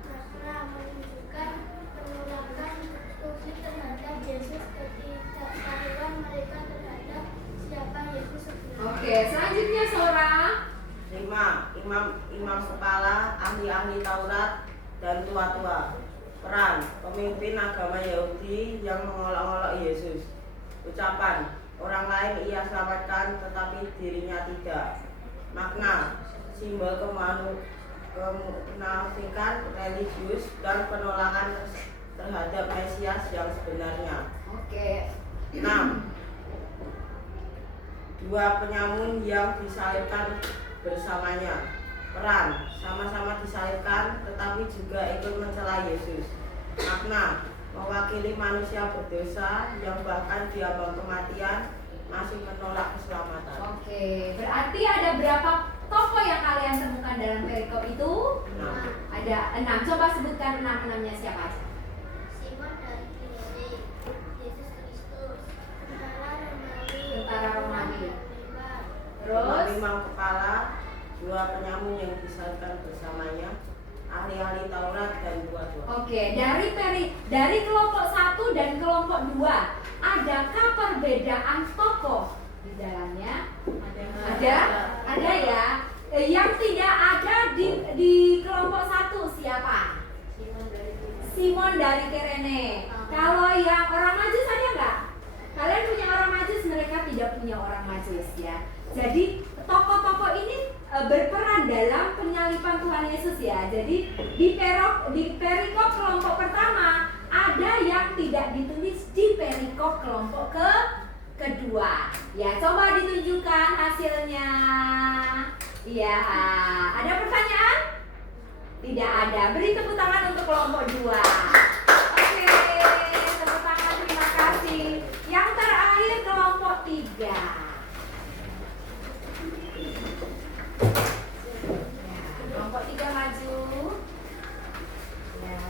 Makna menunjukkan penolakan publik terhadap Yesus, ketidaktahuan mereka terhadap siapa Yesus sebenarnya. Oke, selanjutnya Sora. 5. Imam kepala, ahli-ahli Taurat, dan tua-tua. Peran pemimpin agama Yahudi yang mengolok-olok Yesus. Ucapan orang lain ia selamatkan tetapi dirinya tidak. Makna simbol kemunafikan religius dan penolakan terhadap Mesias yang sebenarnya. Oke. 6. Dua penyamun yang disalibkan bersamanya. Peran sama-sama disalibkan tetapi juga ikut mencela Yesus. Makna mewakili manusia berdosa yang bahkan di ambang kematian masih menolak keselamatan. Oke, berarti ada berapa tokoh yang kalian temukan dalam perikop itu? 6. Ada 6. Coba sebutkan 6-6-nya siapa aja. Simon dari Kirene, Yesus Kristus, Tentara Romawi. Terus Terus imam kepala, dua penyamun yang disalibkan bersamanya, ahli-ahli Taurat dan tua-tua. Oke, dari kelompok 1 dan kelompok 2, adakah perbedaan tokoh di dalamnya? Ada ya. Yang tidak ada di kelompok 1 siapa? Simon dari Kirene. Kalau yang orang Majus ada nggak? Kalian punya orang Majus, mereka tidak punya orang Majus ya. Jadi tokoh-tokoh ini berperan dalam penyaliban Tuhan Yesus ya. Jadi di perikop kelompok pertama ada yang tidak ditulis di perikop kelompok kedua. Ya, coba ditunjukkan hasilnya. Iya, ada pertanyaan? Tidak ada. Beri tepuk tangan untuk kelompok 2. Oke, tepuk tangan, terima kasih. Yang terakhir kelompok 3. Kelompok 3 maju. Ya.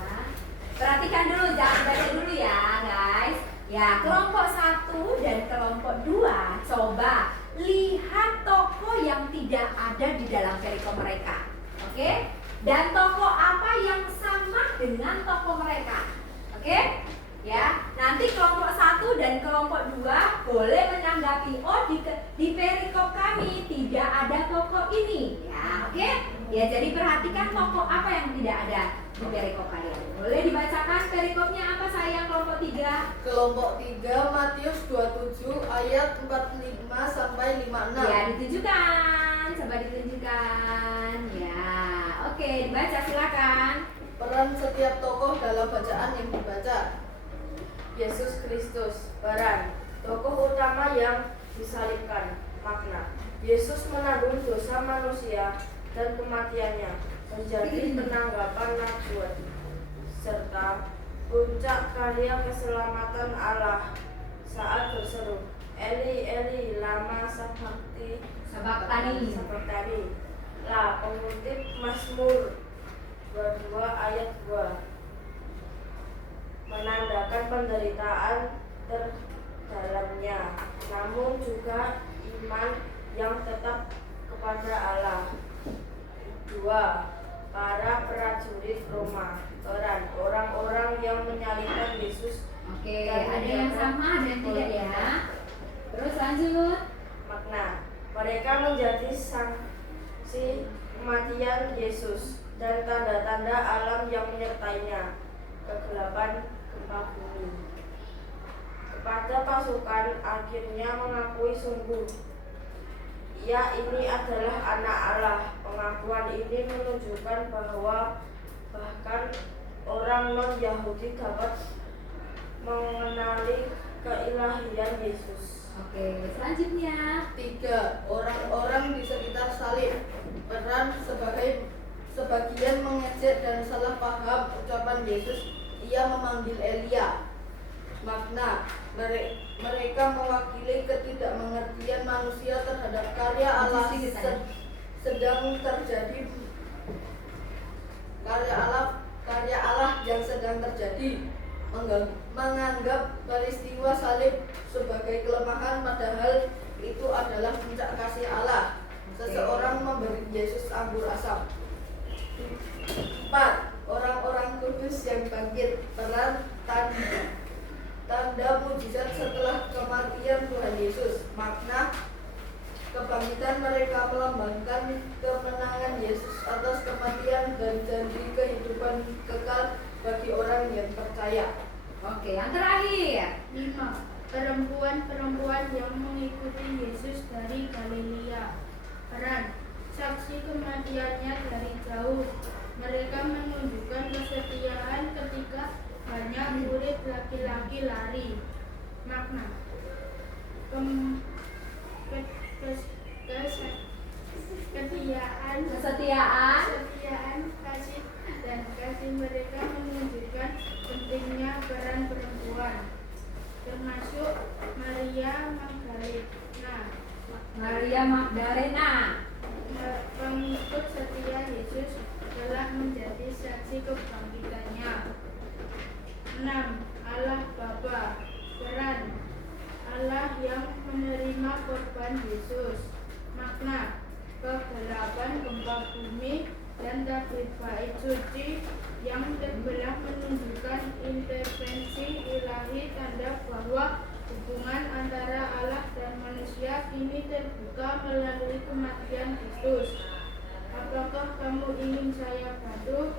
Perhatikan dulu, jangan baca dulu ya, guys. Ya, kelompok 1 dan kelompok 2 coba lihat tokoh yang tidak ada di dalam perikop mereka. Oke? Dan tokoh apa yang sama dengan tokoh mereka. Oke? Ya, nanti kelompok 1 dan kelompok 2 boleh menanggapi, oh di perikop kami tidak ada tokoh ini. Ya, oke? Ya, jadi perhatikan tokoh apa yang tidak ada di perikop kalian. Boleh dibacakan perikopnya apa sayang kelompok 3? Kelompok 3 Matius 27 ayat 45 sampai 56. Ya, ditunjukkan. Coba ditunjukkan. Ya, oke, dibaca silakan. Peran setiap tokoh dalam bacaan yang dibaca. Yesus Kristus. Peran tokoh utama yang disalibkan. Makna Yesus menanggung dosa manusia dan kematiannya menjadi penanggapan najwa puncak karya keselamatan Allah saat berseru, Eli Eli lama Sabachthani. Lah, pengutip Mazmur 22 ayat 2 menandakan penderitaan terdalamnya, namun juga iman yang tetap kepada Allah. 2. Para prajurit Roma. Peran orang-orang yang menyalibkan Yesus. Oke, ada yang sama dan tidak ya. Terus lanjut. Makna, mereka menjadi saksi kematian Yesus dan tanda-tanda alam yang menyertainya. Kegelapan gempa bumi. Kepada pasukan akhirnya mengakui sungguh, ia ini adalah anak Allah. Pengakuan ini menunjukkan bahwa bahkan orang non-Yahudi dapat mengenali keilahian Yesus. Oke, selanjutnya. 3. Orang-orang di sekitar salib. Peran sebagian mengejek dan salah paham ucapan Yesus. Ia memanggil Elia. Makna, mereka mewakili ketidakmengertian manusia terhadap karya Allah sedang terjadi. Karya Allah yang sedang terjadi. Menganggap peristiwa salib sebagai kelemahan, padahal itu adalah puncak kasih Allah. Seseorang memberi Yesus anggur asam. 4. Orang-orang kudus yang bangkit. Peran tanda mujizat setelah kematian Tuhan Yesus. Makna, kebangkitan mereka melambangkan kemenangan Yesus atas kematian dan janji kehidupan kekal bagi orang yang percaya. Oke, yang terakhir. 5. Perempuan-perempuan yang mengikuti Yesus dari Galilea. Peran saksi kematiannya dari jauh. Mereka menunjukkan kesetiaan ketika banyak murid laki-laki lari. Makna, kesetiaan, kasih dan kasih mereka menunjukkan pentingnya peran perempuan, termasuk Maria Magdalena. Pengikut setia Yesus telah menjadi saksi kebangkitannya. 6. Allah Bapa. Peran Allah yang menerima korban Yesus. Makna, kegelapan gempa bumi dan tabir bait suci yang terbelah menunjukkan intervensi ilahi, tanda bahwa hubungan antara Allah dan manusia kini terbuka melalui kematian Kristus. Apakah kamu ingin saya bantu?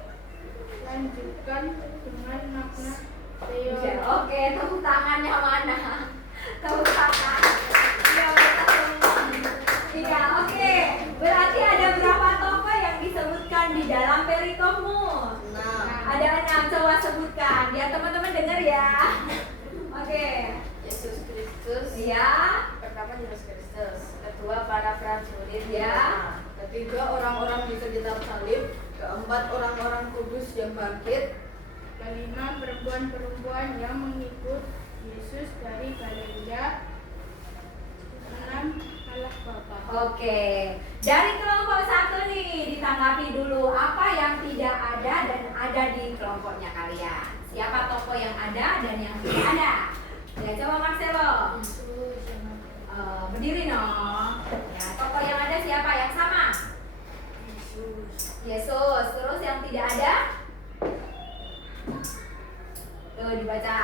Lanjutkan dengan makna teori. Oke, tepuk tangannya mana? Tepuk tangan. Iya, betul semua. Iya, oke. Berarti ada berapa tokoh yang disebutkan di dalam perikopmu? Ada 6, coba sebutkan. Biar teman-teman dengar ya. Oke. Yesus Kristus. Iya. Pertama Yesus Kristus. Kedua para prajurit. Ya. Ketiga, orang-orang di sekitar salib. Keempat, orang-orang kudus yang bangkit. Kelima, perempuan-perempuan yang mengikut Yesus dari Galilea. 6. Allah Bapa. Oke. Dari kelompok 1 nih, ditanggapi dulu apa yang tidak ada dan ada di kelompoknya kalian. Siapa tokoh yang ada dan yang tidak ada? Ya, coba Marcelo. Berdiri no. Ya, tokoh yang ada siapa? Yang sama? Yesus. Terus yang tidak ada? Tuh dibaca.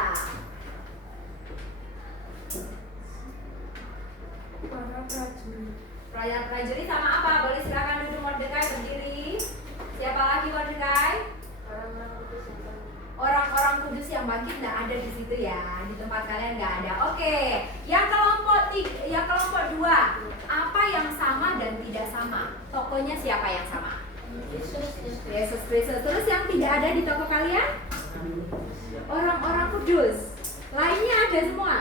Para prajurit sama apa? Boleh silakan duduk Mordekai, berdiri. Siapa lagi Mordekai? Orang-orang kudus yang bangkit nggak ada di situ ya, di tempat kalian nggak ada. Oke, yang kelompok 2, apa yang sama dan tidak sama? Tokonya siapa yang sama? Yesus Kristus. Terus yang tidak ada di toko kalian? Orang-orang kudus. Lainnya ada semua?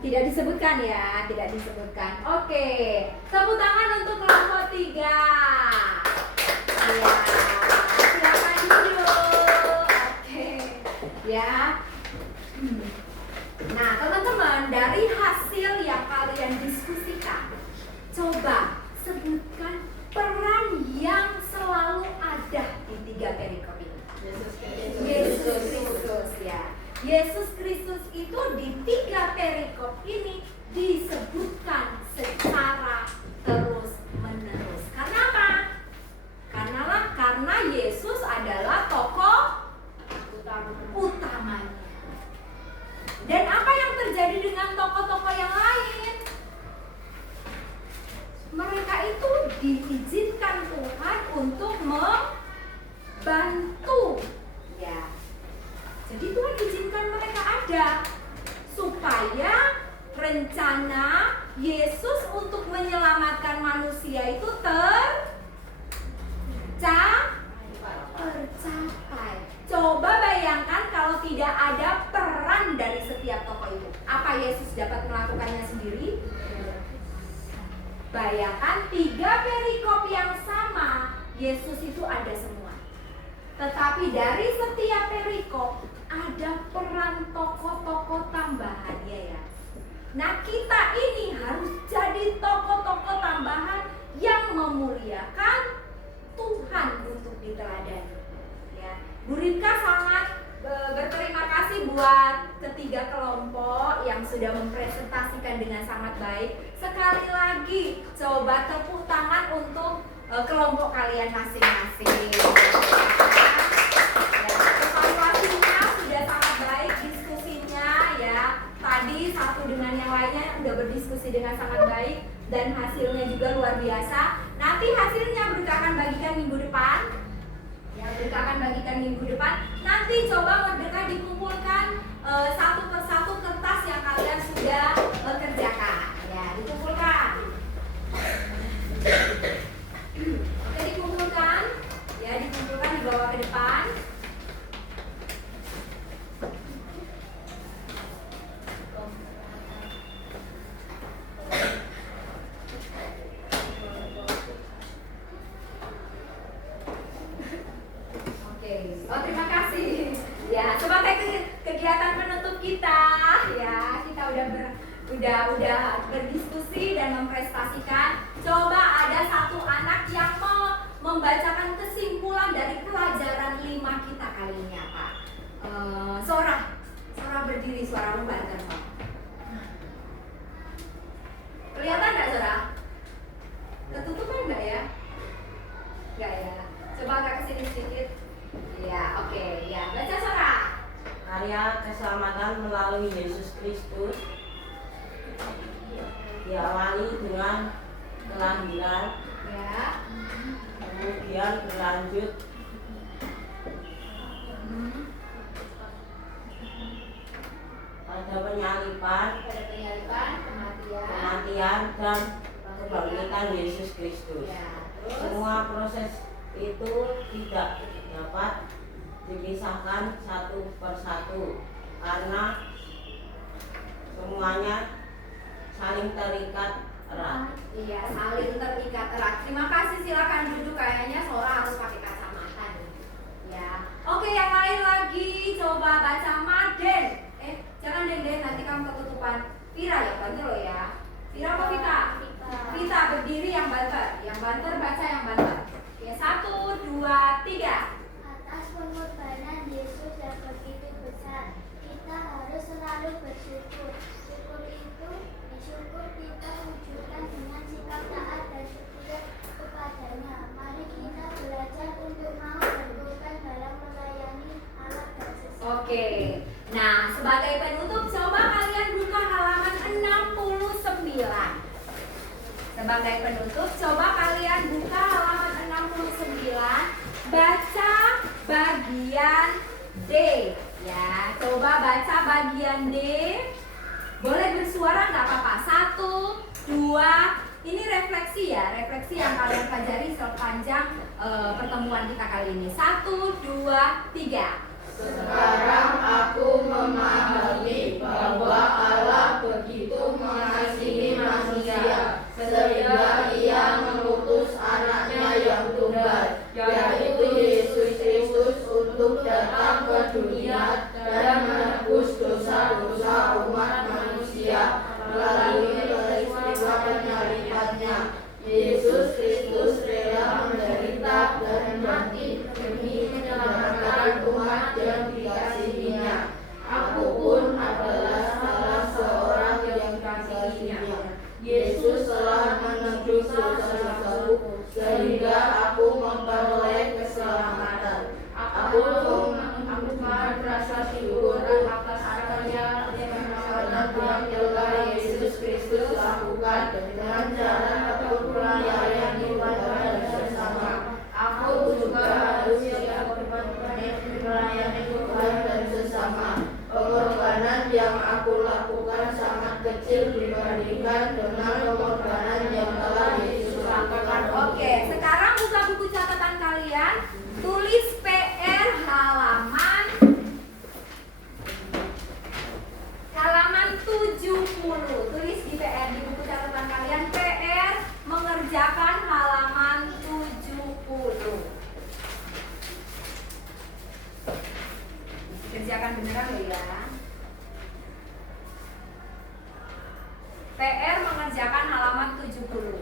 Tidak disebutkan ya, tidak disebutkan. Oke, tepuk tangan untuk kelompok 3. Ya, silakan duduk. Yesus Kristus itu di 3 perikop ini disebutkan secara terus-menerus. Karena apa? Karena Yesus adalah tokoh utamanya. Dan apa yang terjadi dengan tokoh-tokoh yang lain? Mereka itu diizinkan Tuhan untuk membantu, ya. Jadi Tuhan izinkan mereka ada supaya rencana Yesus untuk menyelamatkan manusia itu tercapai. Coba bayangkan kalau tidak ada peran dari setiap tokoh itu. Apa Yesus dapat melakukannya sendiri? Bayangkan 3 perikop yang sama, Yesus itu ada semua. Tetapi dari setiap perikop ada peran tokoh-tokoh tambahannya, ya. Nah, kita ini harus jadi tokoh-tokoh tambahan yang memuliakan Tuhan untuk diteladani. Ya. Bu Rika sangat berterima kasih buat ketiga kelompok yang sudah mempresentasikan dengan sangat baik. Sekali lagi, coba tepuk tangan untuk kelompok kalian masing-masing. Ya, evaluasinya sudah sangat baik, diskusinya ya. Tadi satu dengan yang lainnya udah berdiskusi dengan sangat baik dan hasilnya juga luar biasa. Nanti hasilnya Brika akan bagikan minggu depan. Ya, Brika akan bagikan minggu depan. Nanti coba Merdeka dikumpulkan satu persatu kertas yang kalian sudah kerjakan. Ya, dikumpulkan. Oke, dikumpulkan. Ya, dikumpulkan, dibawa ke depan. Oh, terima kasih. Ya, sebagai kegiatan penutup kita, ya, kita udah berdiskusi dan memprestasikan. Coba ada satu anak yang mau membacakan kesimpulan dari pelajaran 5 kita kali ini apa? Sora berdiri, suaramu banter, Pak. Kelihatan nggak, Sora? Ketutupan nggak ya? Nggak ya. Coba agak kesini sedikit. Ya, oke, ya. Baca, Sora. Karya keselamatan melalui Yesus Kristus diawali dengan kelahiran, Ya. kemudian berlanjut pada penyaliban, kematian dan kebangkitan Yesus Kristus. Ya. Terus? Semua proses itu tidak dapat dipisahkan satu persatu karena semuanya saling terikat erat. Iya, saling terikat erat. Terima kasih, silakan duduk. Kayaknya Sora harus pakai kacamata nih. Ya. Oke, yang lain lagi coba baca Maden. Jangan Den, nanti kamu ketutupan. Vira yang banter loh ya. Vira apa Vita? Vita berdiri, yang banter. Yang banter baca yang banter. Ya, 1, 2, 3. Atas pengorbanan Yesus yang begitu besar, kita harus selalu bersyukur. Syukur kita wujudkan dengan sikap taat dan setia kepadanya. Mari kita belajar untuk mau berkorban dalam melayani Allah dan sesama. Oke. Nah, sebagai penutup coba kalian buka halaman 69. Sebagai penutup coba kalian buka halaman 69, baca bagian D. Ya, coba baca bagian D. Boleh bersuara nggak apa-apa. 1, 2. Ini refleksi ya, refleksi yang kalian pelajari sepanjang pertemuan kita kali ini. 1, 2, 3. Sekarang aku memahami bahwa Allah begitu mengasihi manusia sehingga Ia mengutus anaknya yang tunggal, yaitu Yesus Kristus untuk datang ke dunia dan menebus dosa-dosa umat manusia melalui peristiwa penyalibannya. Yesus Kristus rela menderita dan mati demi menyelamatkan umat yang dikasihinya. Aku Dikerjakan beneran loh ya. PR mengerjakan halaman 70.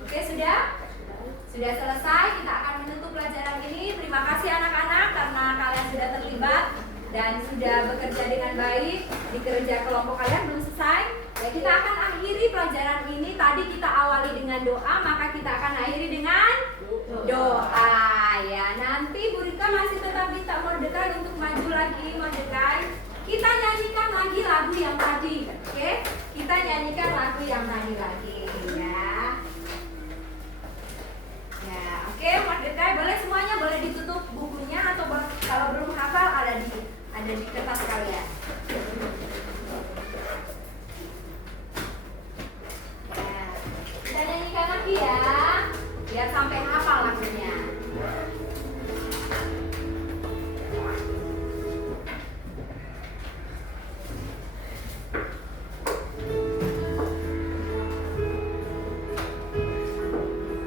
Oke, sudah? Sudah selesai, kita akan menutup pelajaran ini. Terima kasih anak-anak karena kalian sudah terlibat dan sudah bekerja dengan baik di kerja kelompok kalian. Belum selesai ya, kita akan akhiri pelajaran ini. Tadi kita awali dengan doa, maka kita akan akhiri dengan doa ya. Nanti Bu Rika masih tetap minta Mordekai untuk maju lagi. Mordekai, kita nyanyikan lagi lagu yang tadi. Oke, kita nyanyikan lagu yang tadi lagi ya. Ya, oke, Mordekai boleh semuanya, boleh ditutup bukunya atau kalau belum hafal ada di kertas kalian. Ya, kita nyanyikan lagi ya, biar sampai hafal lagunya.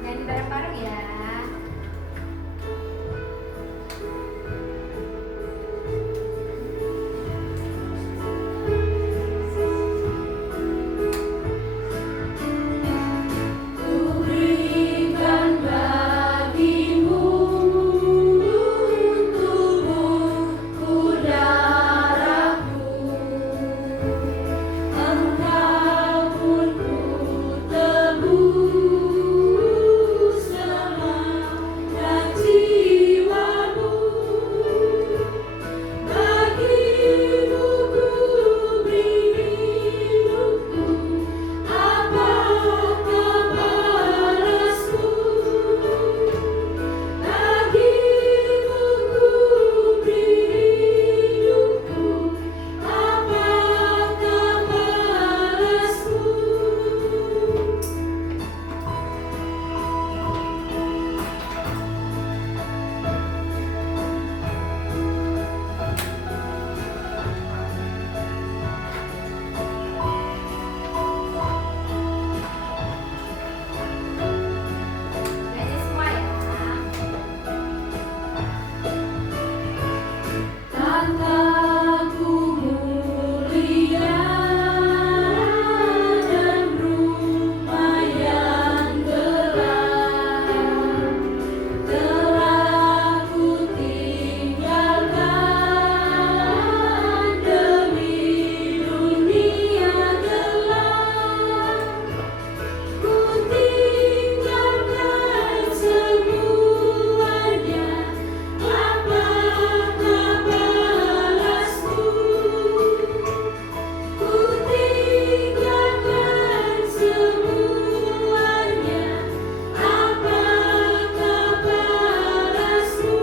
Nyanyi bareng-bareng ya. Nyanyi semua ya. Tataku mulia dan rumah yang gelap telah ku tinggalkan demi dunia gelap. Ku tinggalkan semuanya, apakah balasku? Ku tinggalkan semuanya, apakah balasku?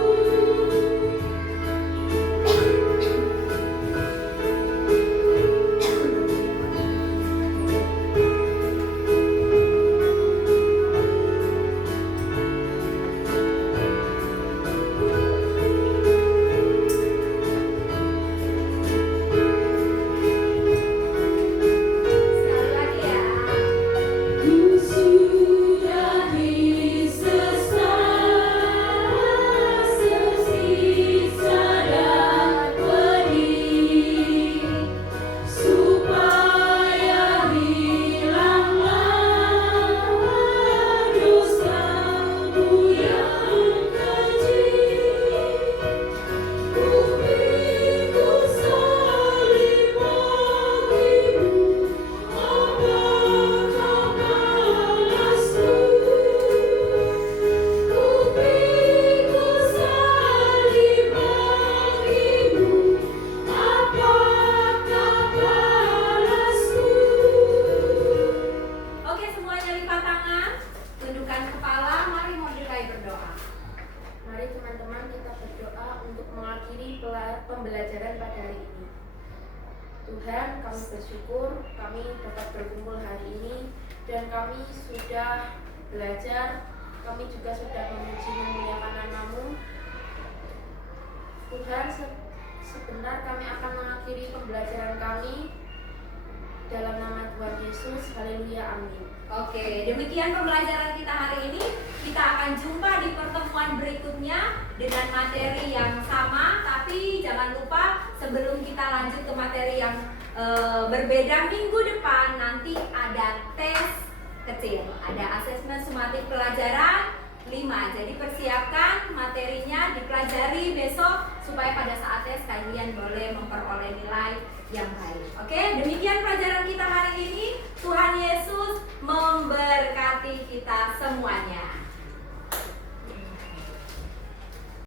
Sekali lagi ya. Ku sudah disesat sesisa dan pedih, supaya hilanglah dosamu yang keji. Ku pikul salib bagimu, apakah balasku? Ku pikul salib bagimu, apakah balasku? Oke, semuanya lipat tangan, tundukkan kepala, mari Mordekai berdoa. Mari teman-teman kita berdoa untuk mengakhiri pembelajaran pada hari ini. Tuhan, kami bersyukur kami dapat berkumpul hari ini dan kami sudah belajar, kami juga sudah memuji memuliakan nama-Mu. Tuhan, sebentar kami akan mengakhiri pembelajaran kami dalam nama Tuhan Yesus. Haleluya, amin. Oke, demikian pembelajaran kita hari ini. Kita akan jumpa di pertemuan berikutnya dengan materi yang sama, tapi Tapi jangan lupa sebelum kita lanjut ke materi yang berbeda minggu depan, nanti ada tes kecil, ada asesmen sumatif pelajaran 5. Jadi persiapkan materinya, dipelajari besok supaya pada saat tes kalian boleh memperoleh nilai yang baik. Oke, demikian pelajaran kita hari ini. Tuhan Yesus memberkati kita semuanya.